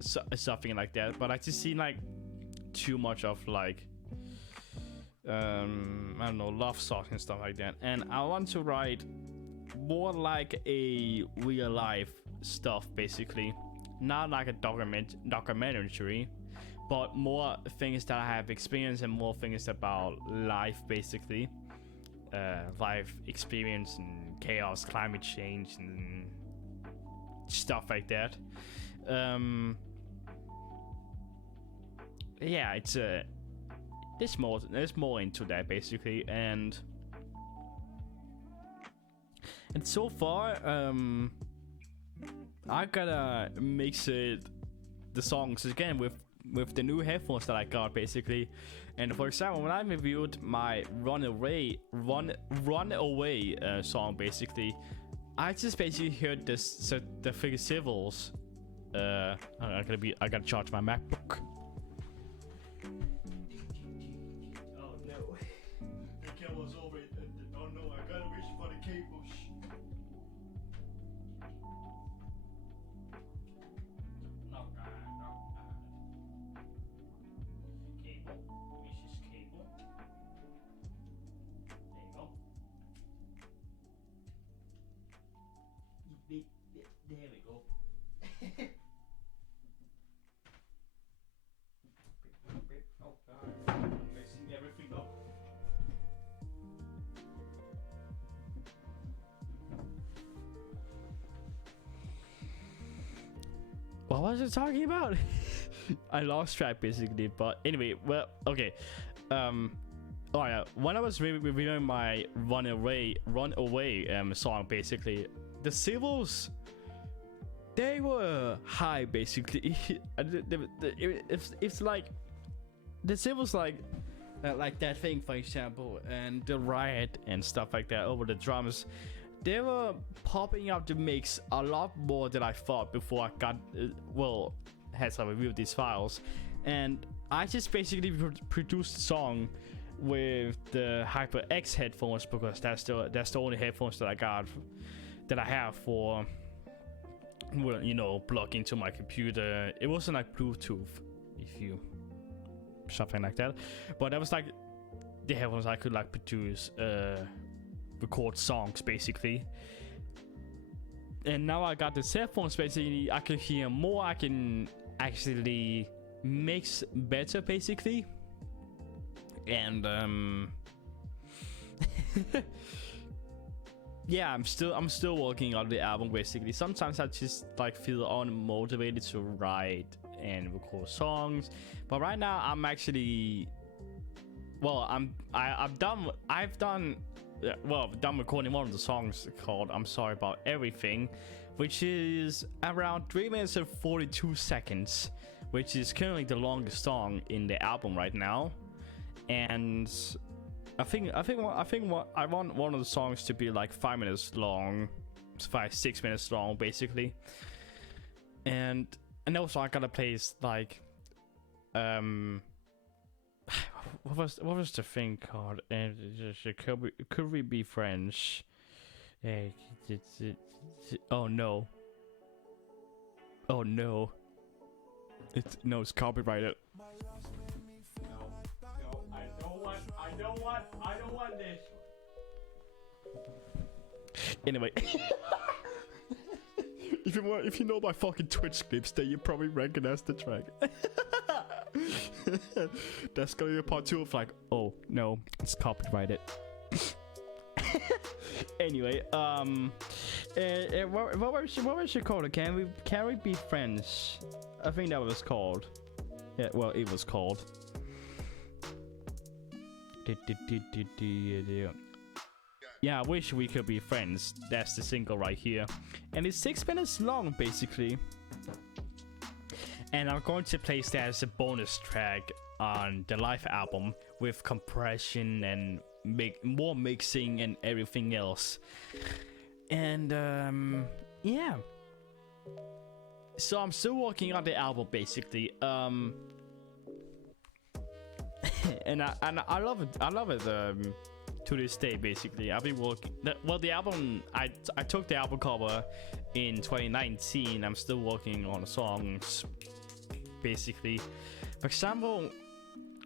something like that. But I just see like too much of like I don't know, love songs and stuff like that, and I want to write more like a real life stuff basically, not like a documentary, but more things that I have experienced and more things about life basically, life experience and chaos, climate change and stuff like that. Yeah, it's there's more into that basically, and so far I gotta mix the songs again with the new headphones that I got basically. And for example, when I reviewed my Run Away song basically, I just basically heard the figure civils. I gotta charge my MacBook. Oh no, the cable's over it. Oh no, I gotta reach for the cables. No, cable. This is cable. There you go. There we go. Oh god, I'm messing everything up. what was I talking about? I lost track basically. But anyway, well, okay. Oh yeah, when I was reviewing my Run Away song, basically, the civils, they were high basically. It's like the civils like that thing, for example, and the riot and stuff like that over the drums. They were popping up the mix a lot more than I thought before I got as I reviewed these files. And I just basically produced a song with the HyperX headphones, because that's the only headphones that I have for, well, you know, plug into my computer. It wasn't like Bluetooth, if you something like that, but that was like the headphones I could like produce record songs basically. And now I got the headphones, basically I can hear more, I can actually mix better basically. And yeah, I'm still working on the album basically. Sometimes I just like feel unmotivated to write and record songs, but right now I'm actually, well, I've done recording one of the songs called I'm Sorry About Everything, which is around 3 minutes and 42 seconds, which is currently the longest song in the album right now. And I want one of the songs to be like 5 minutes long, 6 minutes long basically. And also I gotta place like what was the thing called? And could we be friends? Oh no! It's copyrighted. I don't want this. Anyway, if you know my fucking Twitch clips, then you probably recognize the track. That's gonna be a part 2 of like, oh no, it's copyrighted. Anyway, what was it called? Can we be friends? I think that was called. Yeah, well, it was called. Yeah, I wish we could be friends. That's the single right here, and it's 6 minutes long basically. And I'm going to place that as a bonus track on the live album with compression and more mixing and everything else. And yeah. So I'm still working on the album basically. And I love it. I love it to this day basically. I've been working. Well, the album, I took the album cover in 2019. I'm still working on the songs basically. For example,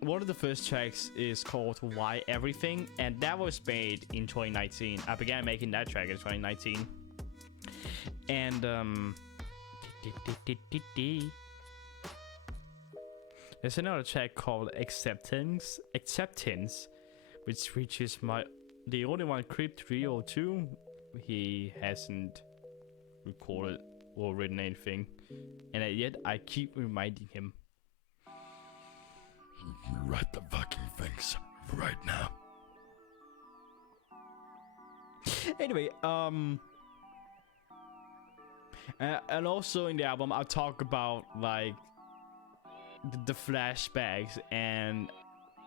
one of the first tracks is called Why Everything, and that was made in 2019. I began making that track in 2019. And there's another track called Acceptance, which features the only one, Creep 302. He hasn't recorded or written anything, and yet I keep reminding him. Write the fucking things right now. Anyway, and also in the album I'll talk about like the flashbacks and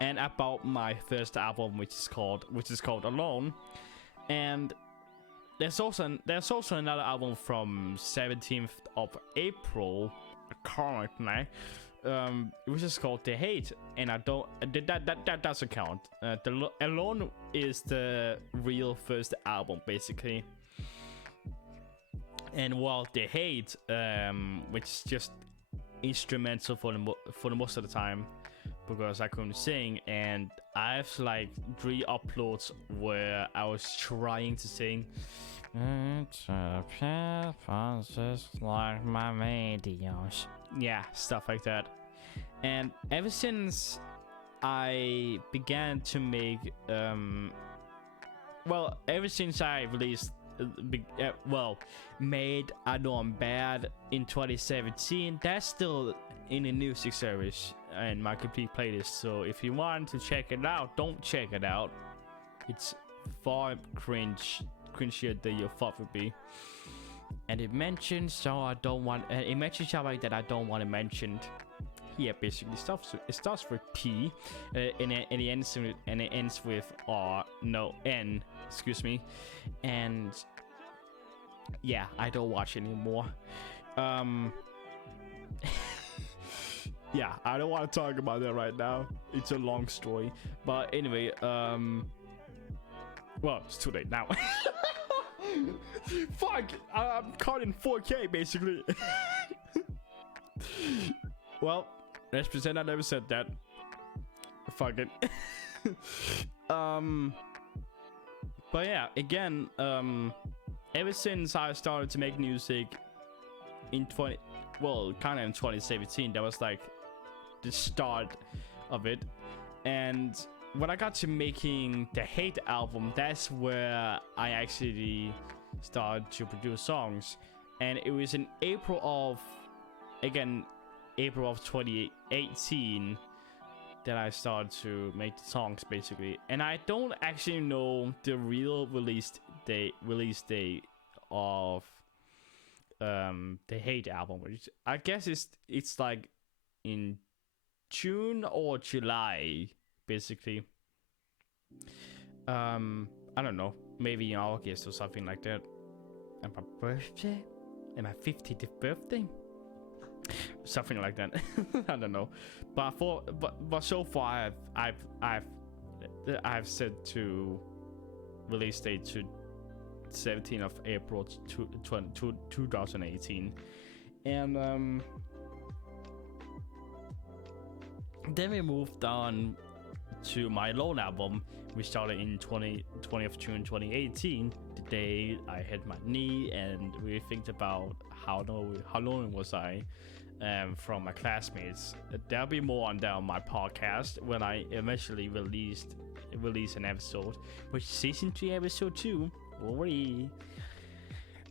about my first album, which is called Alone. And there's also another album from 17th of April currently, which is called The Hate, and that doesn't count. The Alone is the real first album basically, and while The Hate, which is just instrumental for the most of the time because I couldn't sing, and I have like 3 uploads where I was trying to sing. It's like my videos. Yeah, stuff like that. And ever since I began to make ever since I released well, made I Know I'm Bad in 2017. That's still in the music service and my complete playlist. So if you want to check it out, don't check it out. It's far cringier than your thought would be. And it mentions it mentions something that I don't want to mention. Yeah, basically it starts with P, and it ends with N. Excuse me, and yeah, I don't watch anymore. Yeah, I don't want to talk about that right now. It's a long story, but anyway, well, it's too late now. Fuck, I'm caught in 4K basically. Well, let's pretend I never said that. Fuck it. But yeah, again, ever since I started to make music in kind of in 2017, that was like the start of it. And when I got to making the Hate album, that's where I actually started to produce songs. And it was in April of 2018 that I started to make the songs basically. And I don't actually know the real release date of the Hate album, which I guess it's like in June or July basically. I don't know, maybe in August or something like that. And my birthday, and my 50th birthday, something like that. I don't know, but so far I've set to release date to 17th of April 2018, and then we moved on to my lone album. We started in 20th of June 2018, the day I hit my knee, and we think about how long was I from my classmates. There'll be more on that on my podcast when I eventually release an episode, which is season 3 episode 2 already.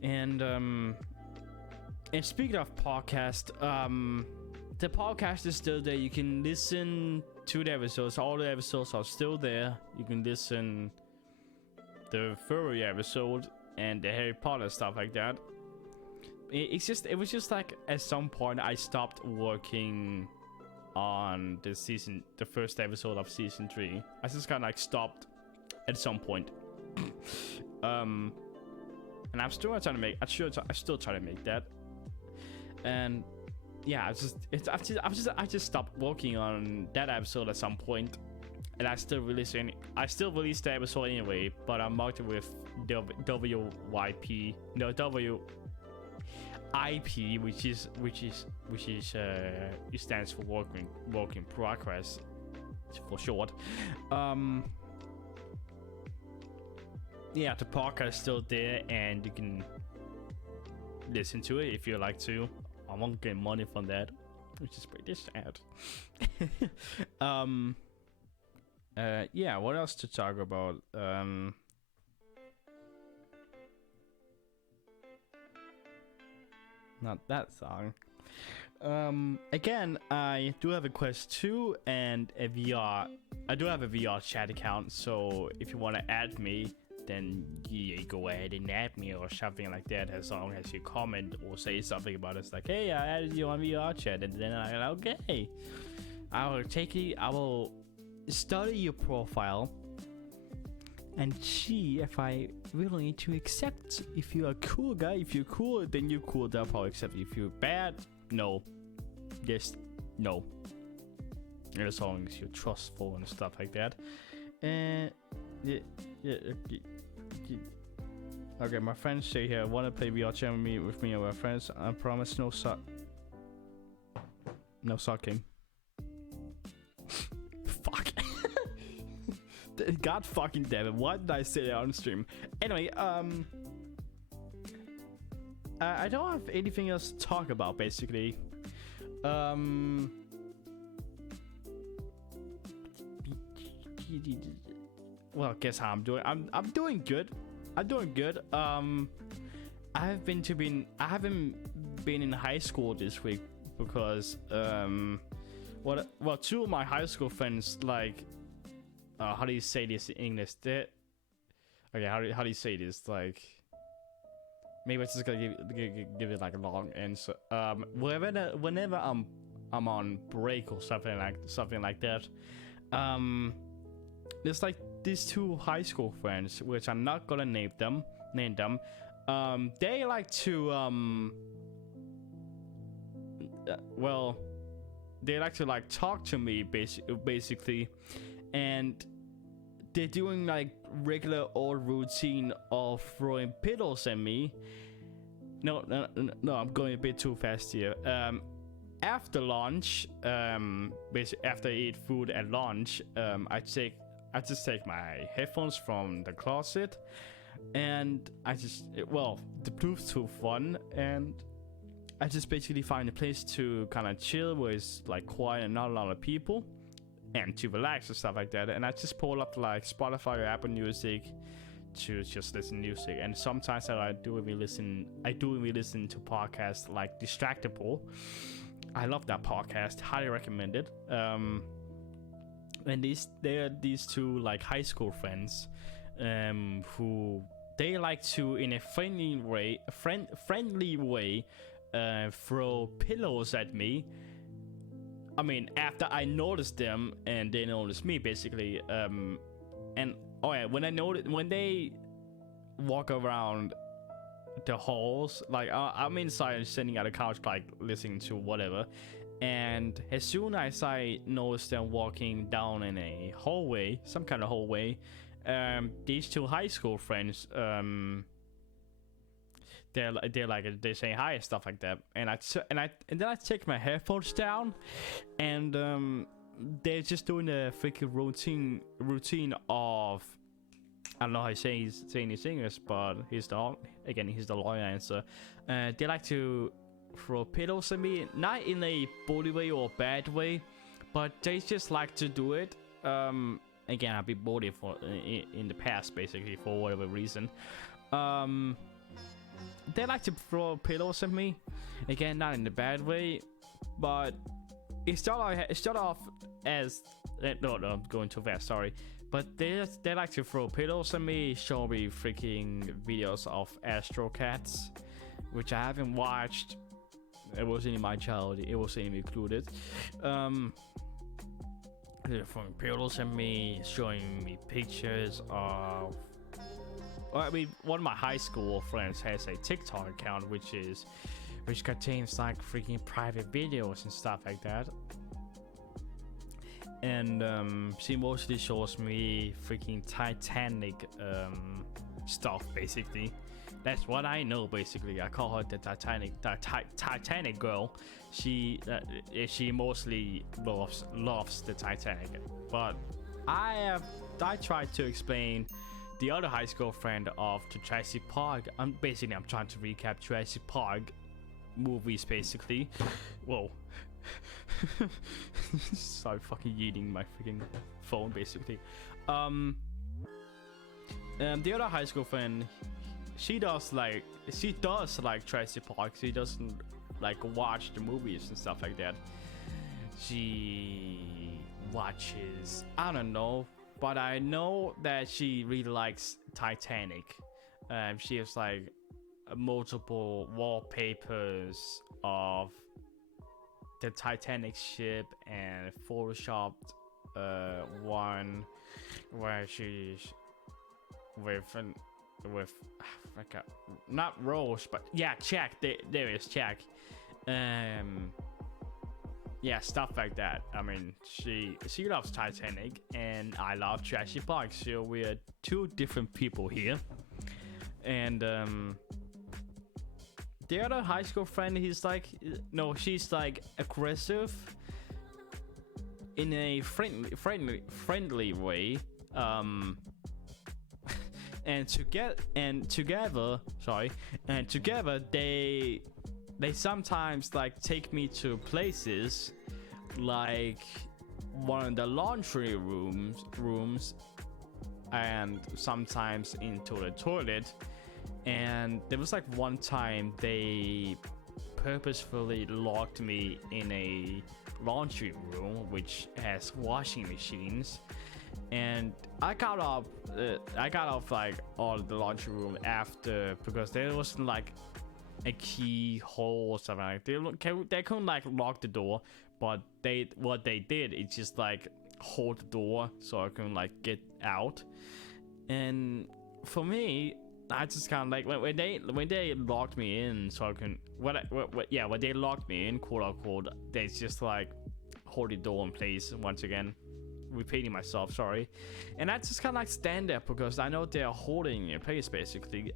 And speaking of podcast, the podcast is still there. You can listen to the episodes. All the episodes are still there. You can listen the furry episode and the Harry Potter stuff like that. It was just like at some point I stopped working on the first episode of season 3. I just kind of like stopped at some point. And I'm still trying to make. I still try to make that. And yeah, I just stopped working on that episode at some point, and I still released the episode anyway, but I marked it with WYP, no WIP, which stands for work in progress for short. Yeah, the podcast is still there, and you can listen to it if you like to. I won't get money from that, which is pretty sad. Yeah, what else to talk about? Not that song. Again, I do have a Quest 2 and a VR. I do have a VRChat account, so if you want to add me, then you go ahead and add me or something like that, as long as you comment or say something about it. It's like, hey, I added you on VRChat, and then I'm like, okay, I will study your profile and see if I willing to accept. If you're a cool guy, if you're cool, then you're cool, they'll probably accept you. If you're bad, no, just no. As long as you're trustful and stuff like that. And yeah. Okay, my friends say here, wanna play VRChat with me and my friends. I promise no sucking. Fuck. God fucking damn it, why did I say that on stream? Anyway, I don't have anything else to talk about basically. Well, guess how I'm doing. I'm doing good. I'm doing good. I haven't been in high school this week because two of my high school friends, like, how do you say this in English? Okay, how do you say this? Like, maybe I'm just gonna give it like a long answer. Whenever I'm on break or something like that, there's like these two high school friends, which I'm not gonna name them. They like to they like to like talk to me basically, and they're doing like regular old routine of throwing pillows at me. No, I'm going a bit too fast here. After lunch, basically after I eat food at lunch, I just take my headphones from the closet, and the Bluetooth one, and I just basically find a place to kind of chill where it's like quiet and not a lot of people, and to relax and stuff like that. And I just pull up like Spotify or Apple Music to just listen to music. And sometimes I do even listen to podcasts like Distractable. I love that podcast, highly recommend it. And these two like high school friends, who they like to, in a friendly way, throw pillows at me. I mean, after I noticed them and they noticed me, basically. And oh yeah, when they walk around the halls, like I'm inside sitting at the couch, like listening to whatever, and as soon as I notice them walking down in a hallway, some kind of hallway, these two high school friends, they say hi and stuff like that, and then I take my headphones down, and they're just doing a freaking routine of, I don't know how you say his English, but he's the lawyer answer. They like to throw pillows at me, not in a bully way or bad way, but they just like to do it. Again, I've been bullied in the past, basically, for whatever reason. They like to throw pillows at me. Again, not in a bad way, but it started off as no, I'm going too fast. Sorry. But they like to throw pillows at me, show me freaking videos of Astro Cats, which I haven't watched. It wasn't in my childhood. It wasn't included. They're throwing pillows at me, showing me pictures of. I mean, one of my high school friends has a TikTok account, which contains like freaking private videos and stuff like that. And she mostly shows me freaking Titanic stuff, basically. That's what I know, basically. I call her the Titanic girl. She mostly loves the Titanic. But I tried to explain the other high school friend of the Jurassic Park. I'm trying to recap Jurassic Park movies, basically. Whoa. So fucking yeeting my freaking phone, basically. The other high school friend, she does like Jurassic Park. She doesn't like watch the movies and stuff like that. She watches, I don't know, but I know that she really likes Titanic. She has like multiple wallpapers of the Titanic ship, and photoshopped one where she's with not Rose, but yeah, Jack. There is Jack. Yeah, stuff like that. I mean, she loves Titanic, and I love Jurassic Park. So we're two different people here. And the other high school friend, she's like aggressive in a friendly way. And together they sometimes like take me to places like one of the laundry rooms and sometimes into the toilet. And there was like one time they purposefully locked me in a laundry room which has washing machines, and I got off like all the laundry room after, because there wasn't like a keyhole or something like that. They couldn't like lock the door, but what they did is just like hold the door so I couldn't like get out. And for me, I just kind of like when they locked me in, so I can when they locked me in, quote unquote, they just like hold the door in place once again, repeating myself, sorry. And I just kind of like stand there because I know they're holding in place basically.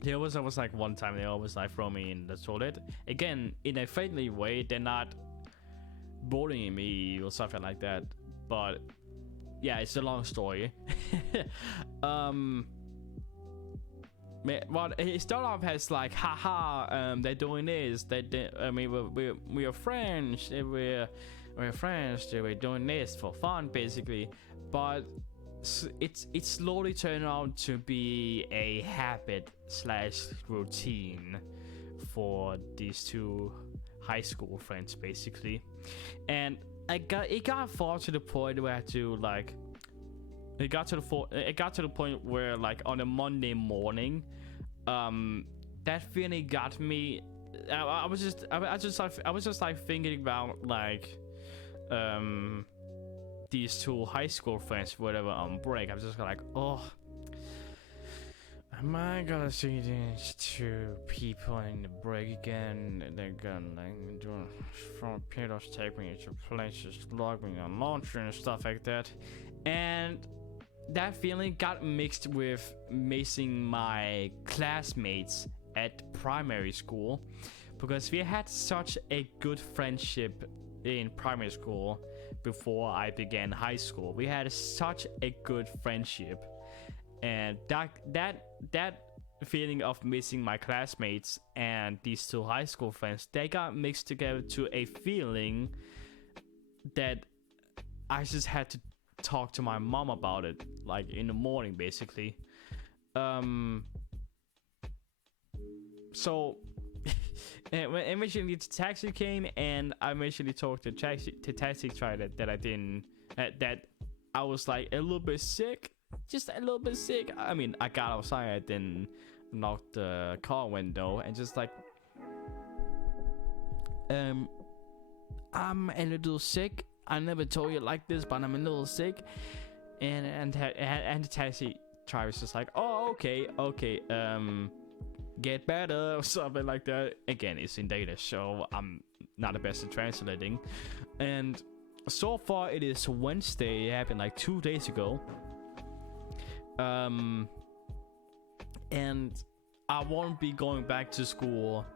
There was like one time they always like throw me in the toilet again in a friendly way. They're not bullying me or something like that, but yeah, it's a long story. Well, it started off as like, haha, they're doing this. I mean, we're friends. We're friends. They were doing this for fun, basically. But it slowly turned out to be a habit / routine for these two high school friends, basically. And it got far to the point where I had to like, it got to the point where like on a Monday morning, that feeling got me. I was just like thinking about like these two high school friends, whatever, on break. I was just like, oh, am I gonna see these two people in the break again? They're gonna like do from pillows, take me to places, log me on launcher and stuff like that. And that feeling got mixed with missing my classmates at primary school, because we had such a good friendship in primary school before I began high school. We had such a good friendship, and that feeling of missing my classmates and these two high school friends, they got mixed together to a feeling that I just had to talk to my mom about it, like in the morning, basically. So eventually the taxi came, and I eventually talked to taxi driver that I didn't that I was like a little bit sick, just a little bit sick. I mean, I got outside, I didn't knock the car window, and just like, I'm a little sick. I never told you like this, but I'm a little sick. And the taxi driver was just like, oh, okay, get better or something like that. Again, it's in Danish, so I'm not the best at translating. And so far it is Wednesday. It happened like 2 days ago. And I won't be going back to school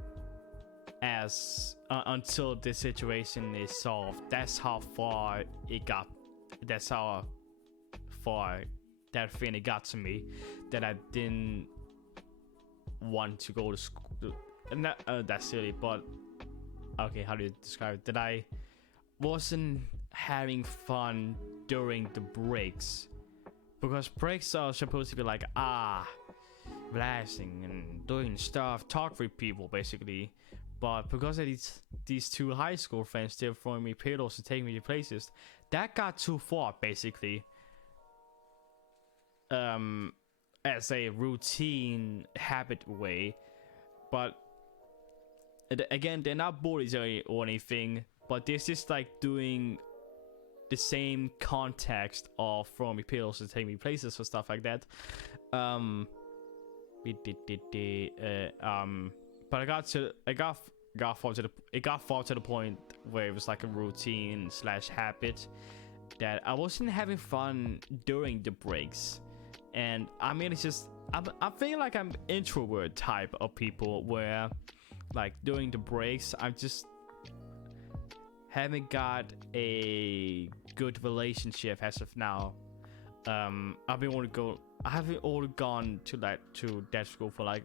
as until this situation is solved. That's how far it got. That's how far that feeling got to me, that I didn't want to go to school. And that's silly, but okay, how do you describe it? That I wasn't having fun during the breaks, because breaks are supposed to be like relaxing and doing stuff, talk with people, basically. But because of these two high school friends still throwing me pillows to take me to places, that got too far, basically. As a routine habit way. But again, they're not bullies or anything, but they're just like doing the same context of throwing me pillows to take me places or stuff like that. But it got far to the point where it was like a routine / habit that I wasn't having fun during the breaks. And I mean, it's just I feel like I'm introvert type of people, where like during the breaks I just haven't got a good relationship as of now. I haven't only gone to that school for like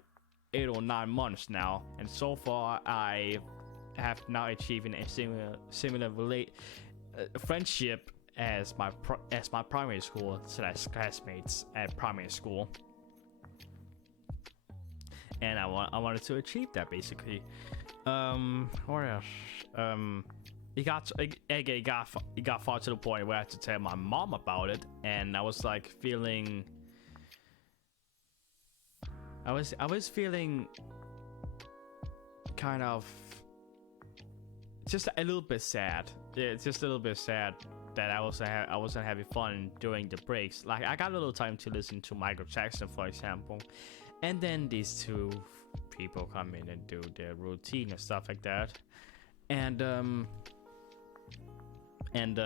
8 or 9 months now, and so far I have now achieved a similar friendship as my primary school / classmates at primary school, and I wanted to achieve that basically. What else? It got far to the point where I had to tell my mom about it, and I was like feeling. I was feeling kind of just a little bit sad. Yeah, it's just a little bit sad that I wasn't having fun during the breaks. Like I got a little time to listen to Michael Jackson, for example, and then these two people come in and do their routine and stuff like that, and and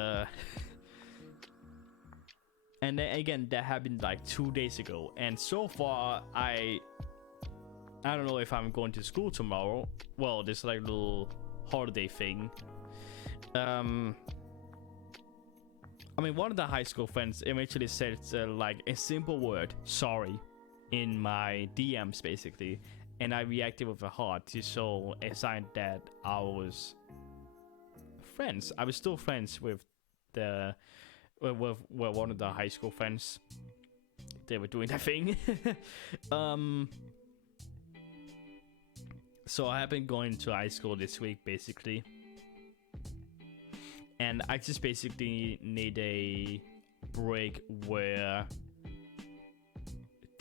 then again that happened like 2 days ago, and so far I don't know if I'm going to school tomorrow. Well, this like little holiday thing. I mean, one of the high school friends eventually said like a simple word, sorry, in my DMs basically, and I reacted with a heart to show a sign that I was friends. I was still friends with one of the high school friends. They were doing that thing. So I have been going to high school this week basically, and I just basically need a break where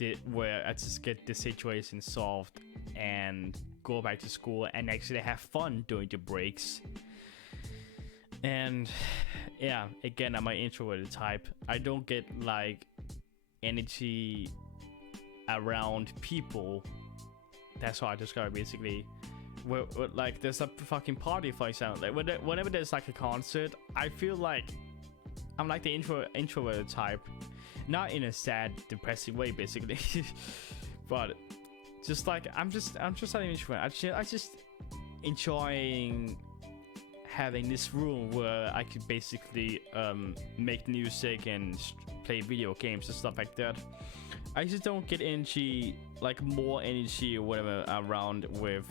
I just get the situation solved and go back to school and actually have fun during the breaks. And yeah, again, I'm an introverted type. I don't get like energy around people. That's why I just gotta basically, like there's a fucking party, for example. Like whenever there's like a concert, I feel like I'm like the introverted type, not in a sad, depressing way, basically, but just like I'm just an introvert. I just enjoying having this room where I could basically make music and play video games and stuff like that. I just don't get energy, like more energy or whatever, around with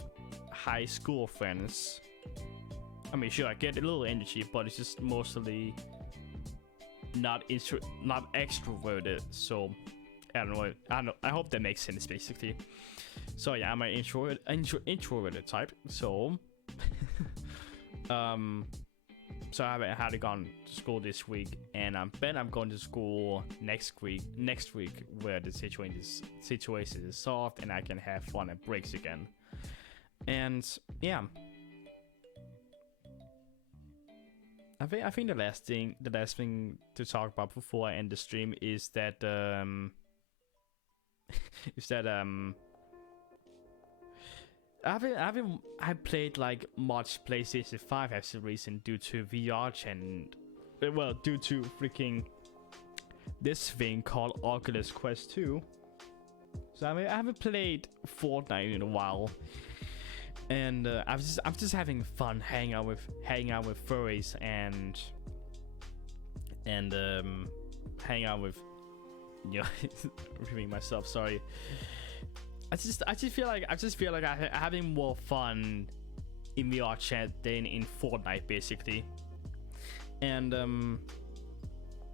high school friends. I mean, sure, I get a little energy, but it's just mostly not extroverted. So I don't know. I hope that makes sense, basically. So yeah, I'm an introverted type. So so I haven't had gone to school this week, and I'm going to school next week where the situation is solved and I can have fun at breaks again. And yeah, I think the last thing to talk about before I end the stream is that I played like much PlayStation 5 as a reason due to VRChat and due to freaking this thing called Oculus Quest 2. So I haven't played Fortnite in a while, and I'm just having fun hanging out with furries and hanging out with, you know, repeating myself. Sorry. I just feel like I'm having more fun in VRChat than in Fortnite, basically. And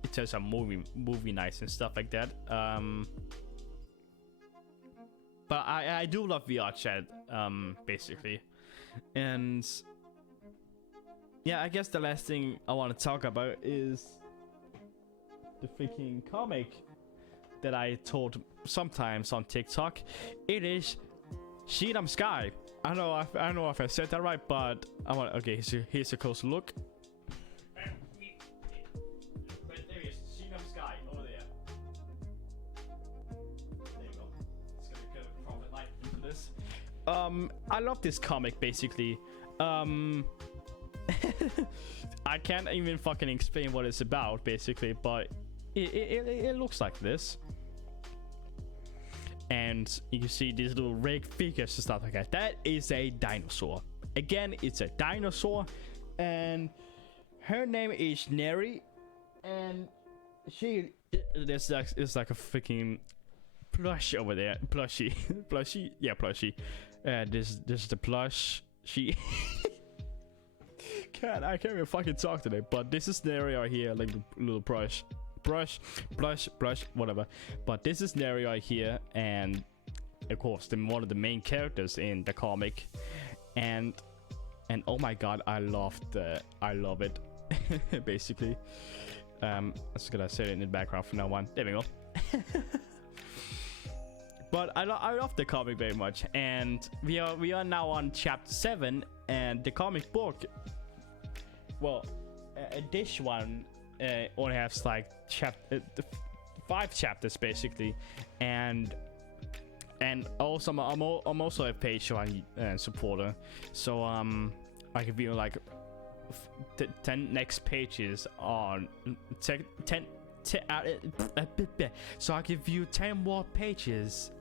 it does some movie nights and stuff like that. But I do love VRChat, basically. And yeah, I guess the last thing I want to talk about is the freaking comic that I told sometimes on TikTok. It is Sheetam Sky. I don't know if I said that right, but I want. Okay, here's a close look. There he is, Sheetam Sky over there. There you go. It's gonna get a proper light into this. I love this comic basically. I can't even fucking explain what it's about basically, but it looks like this. And you can see these little rigged figures and stuff like that. That is a dinosaur. Again, it's a dinosaur, and her name is Neri, and it's like a freaking plush over there. Plushie. Yeah, plushie. This is the plush. She I can't even fucking talk today. But this is scenario here, like the little brush, whatever. But this is scenario here, and of course, one of the main characters in the comic, and oh my god, I love it. Basically, I'm just gonna set it in the background from now on. There we go. But I love the comic very much, and we are now on chapter 7, and the comic book. Well, this one only has like 5 chapters basically, and also I'm also a Patreon supporter, so I can view like 10 next pages on 10. So I can view 10 more pages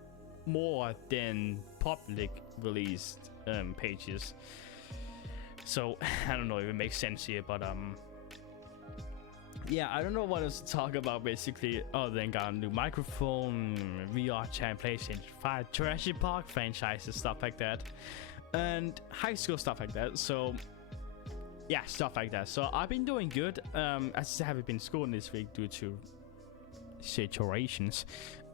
more than public released pages. So I don't know if it makes sense here, but yeah, I don't know what else to talk about basically, other than got a new microphone, VRChat, PlayStation 5, Jurassic Park franchises, stuff like that, and high school stuff like that. So yeah, stuff like that. So I've been doing good. I just haven't been schooling this week due to situations.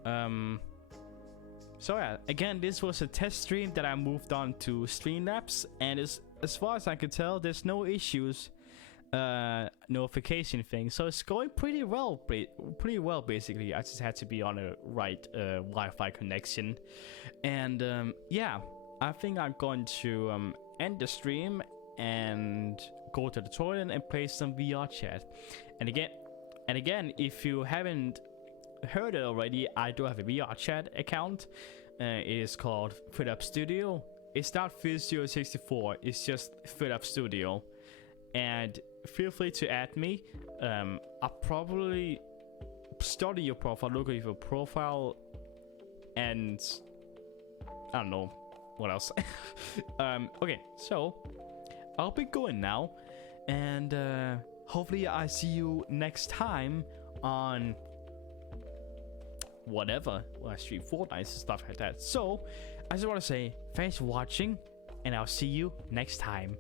So yeah, again, this was a test stream that I moved on to Streamlabs, and as far as I could tell, there's no issues, notification thing. So it's going pretty well basically. I just had to be on a right Wi-Fi connection, and yeah, I think I'm going to end the stream and go to the toilet and play some VRChat. And again, if you haven't heard it already, I do have a VRChat account. It is called PhilipStudio. It's not PhilipStudio 64, it's just PhilipStudio. And feel free to add me. I'll probably study your profile, look at your profile, and I don't know what else. Okay, so I'll be going now, and hopefully I see you next time on whatever. Well, I stream Fortnite and stuff like that. So I just want to say thanks for watching, and I'll see you next time.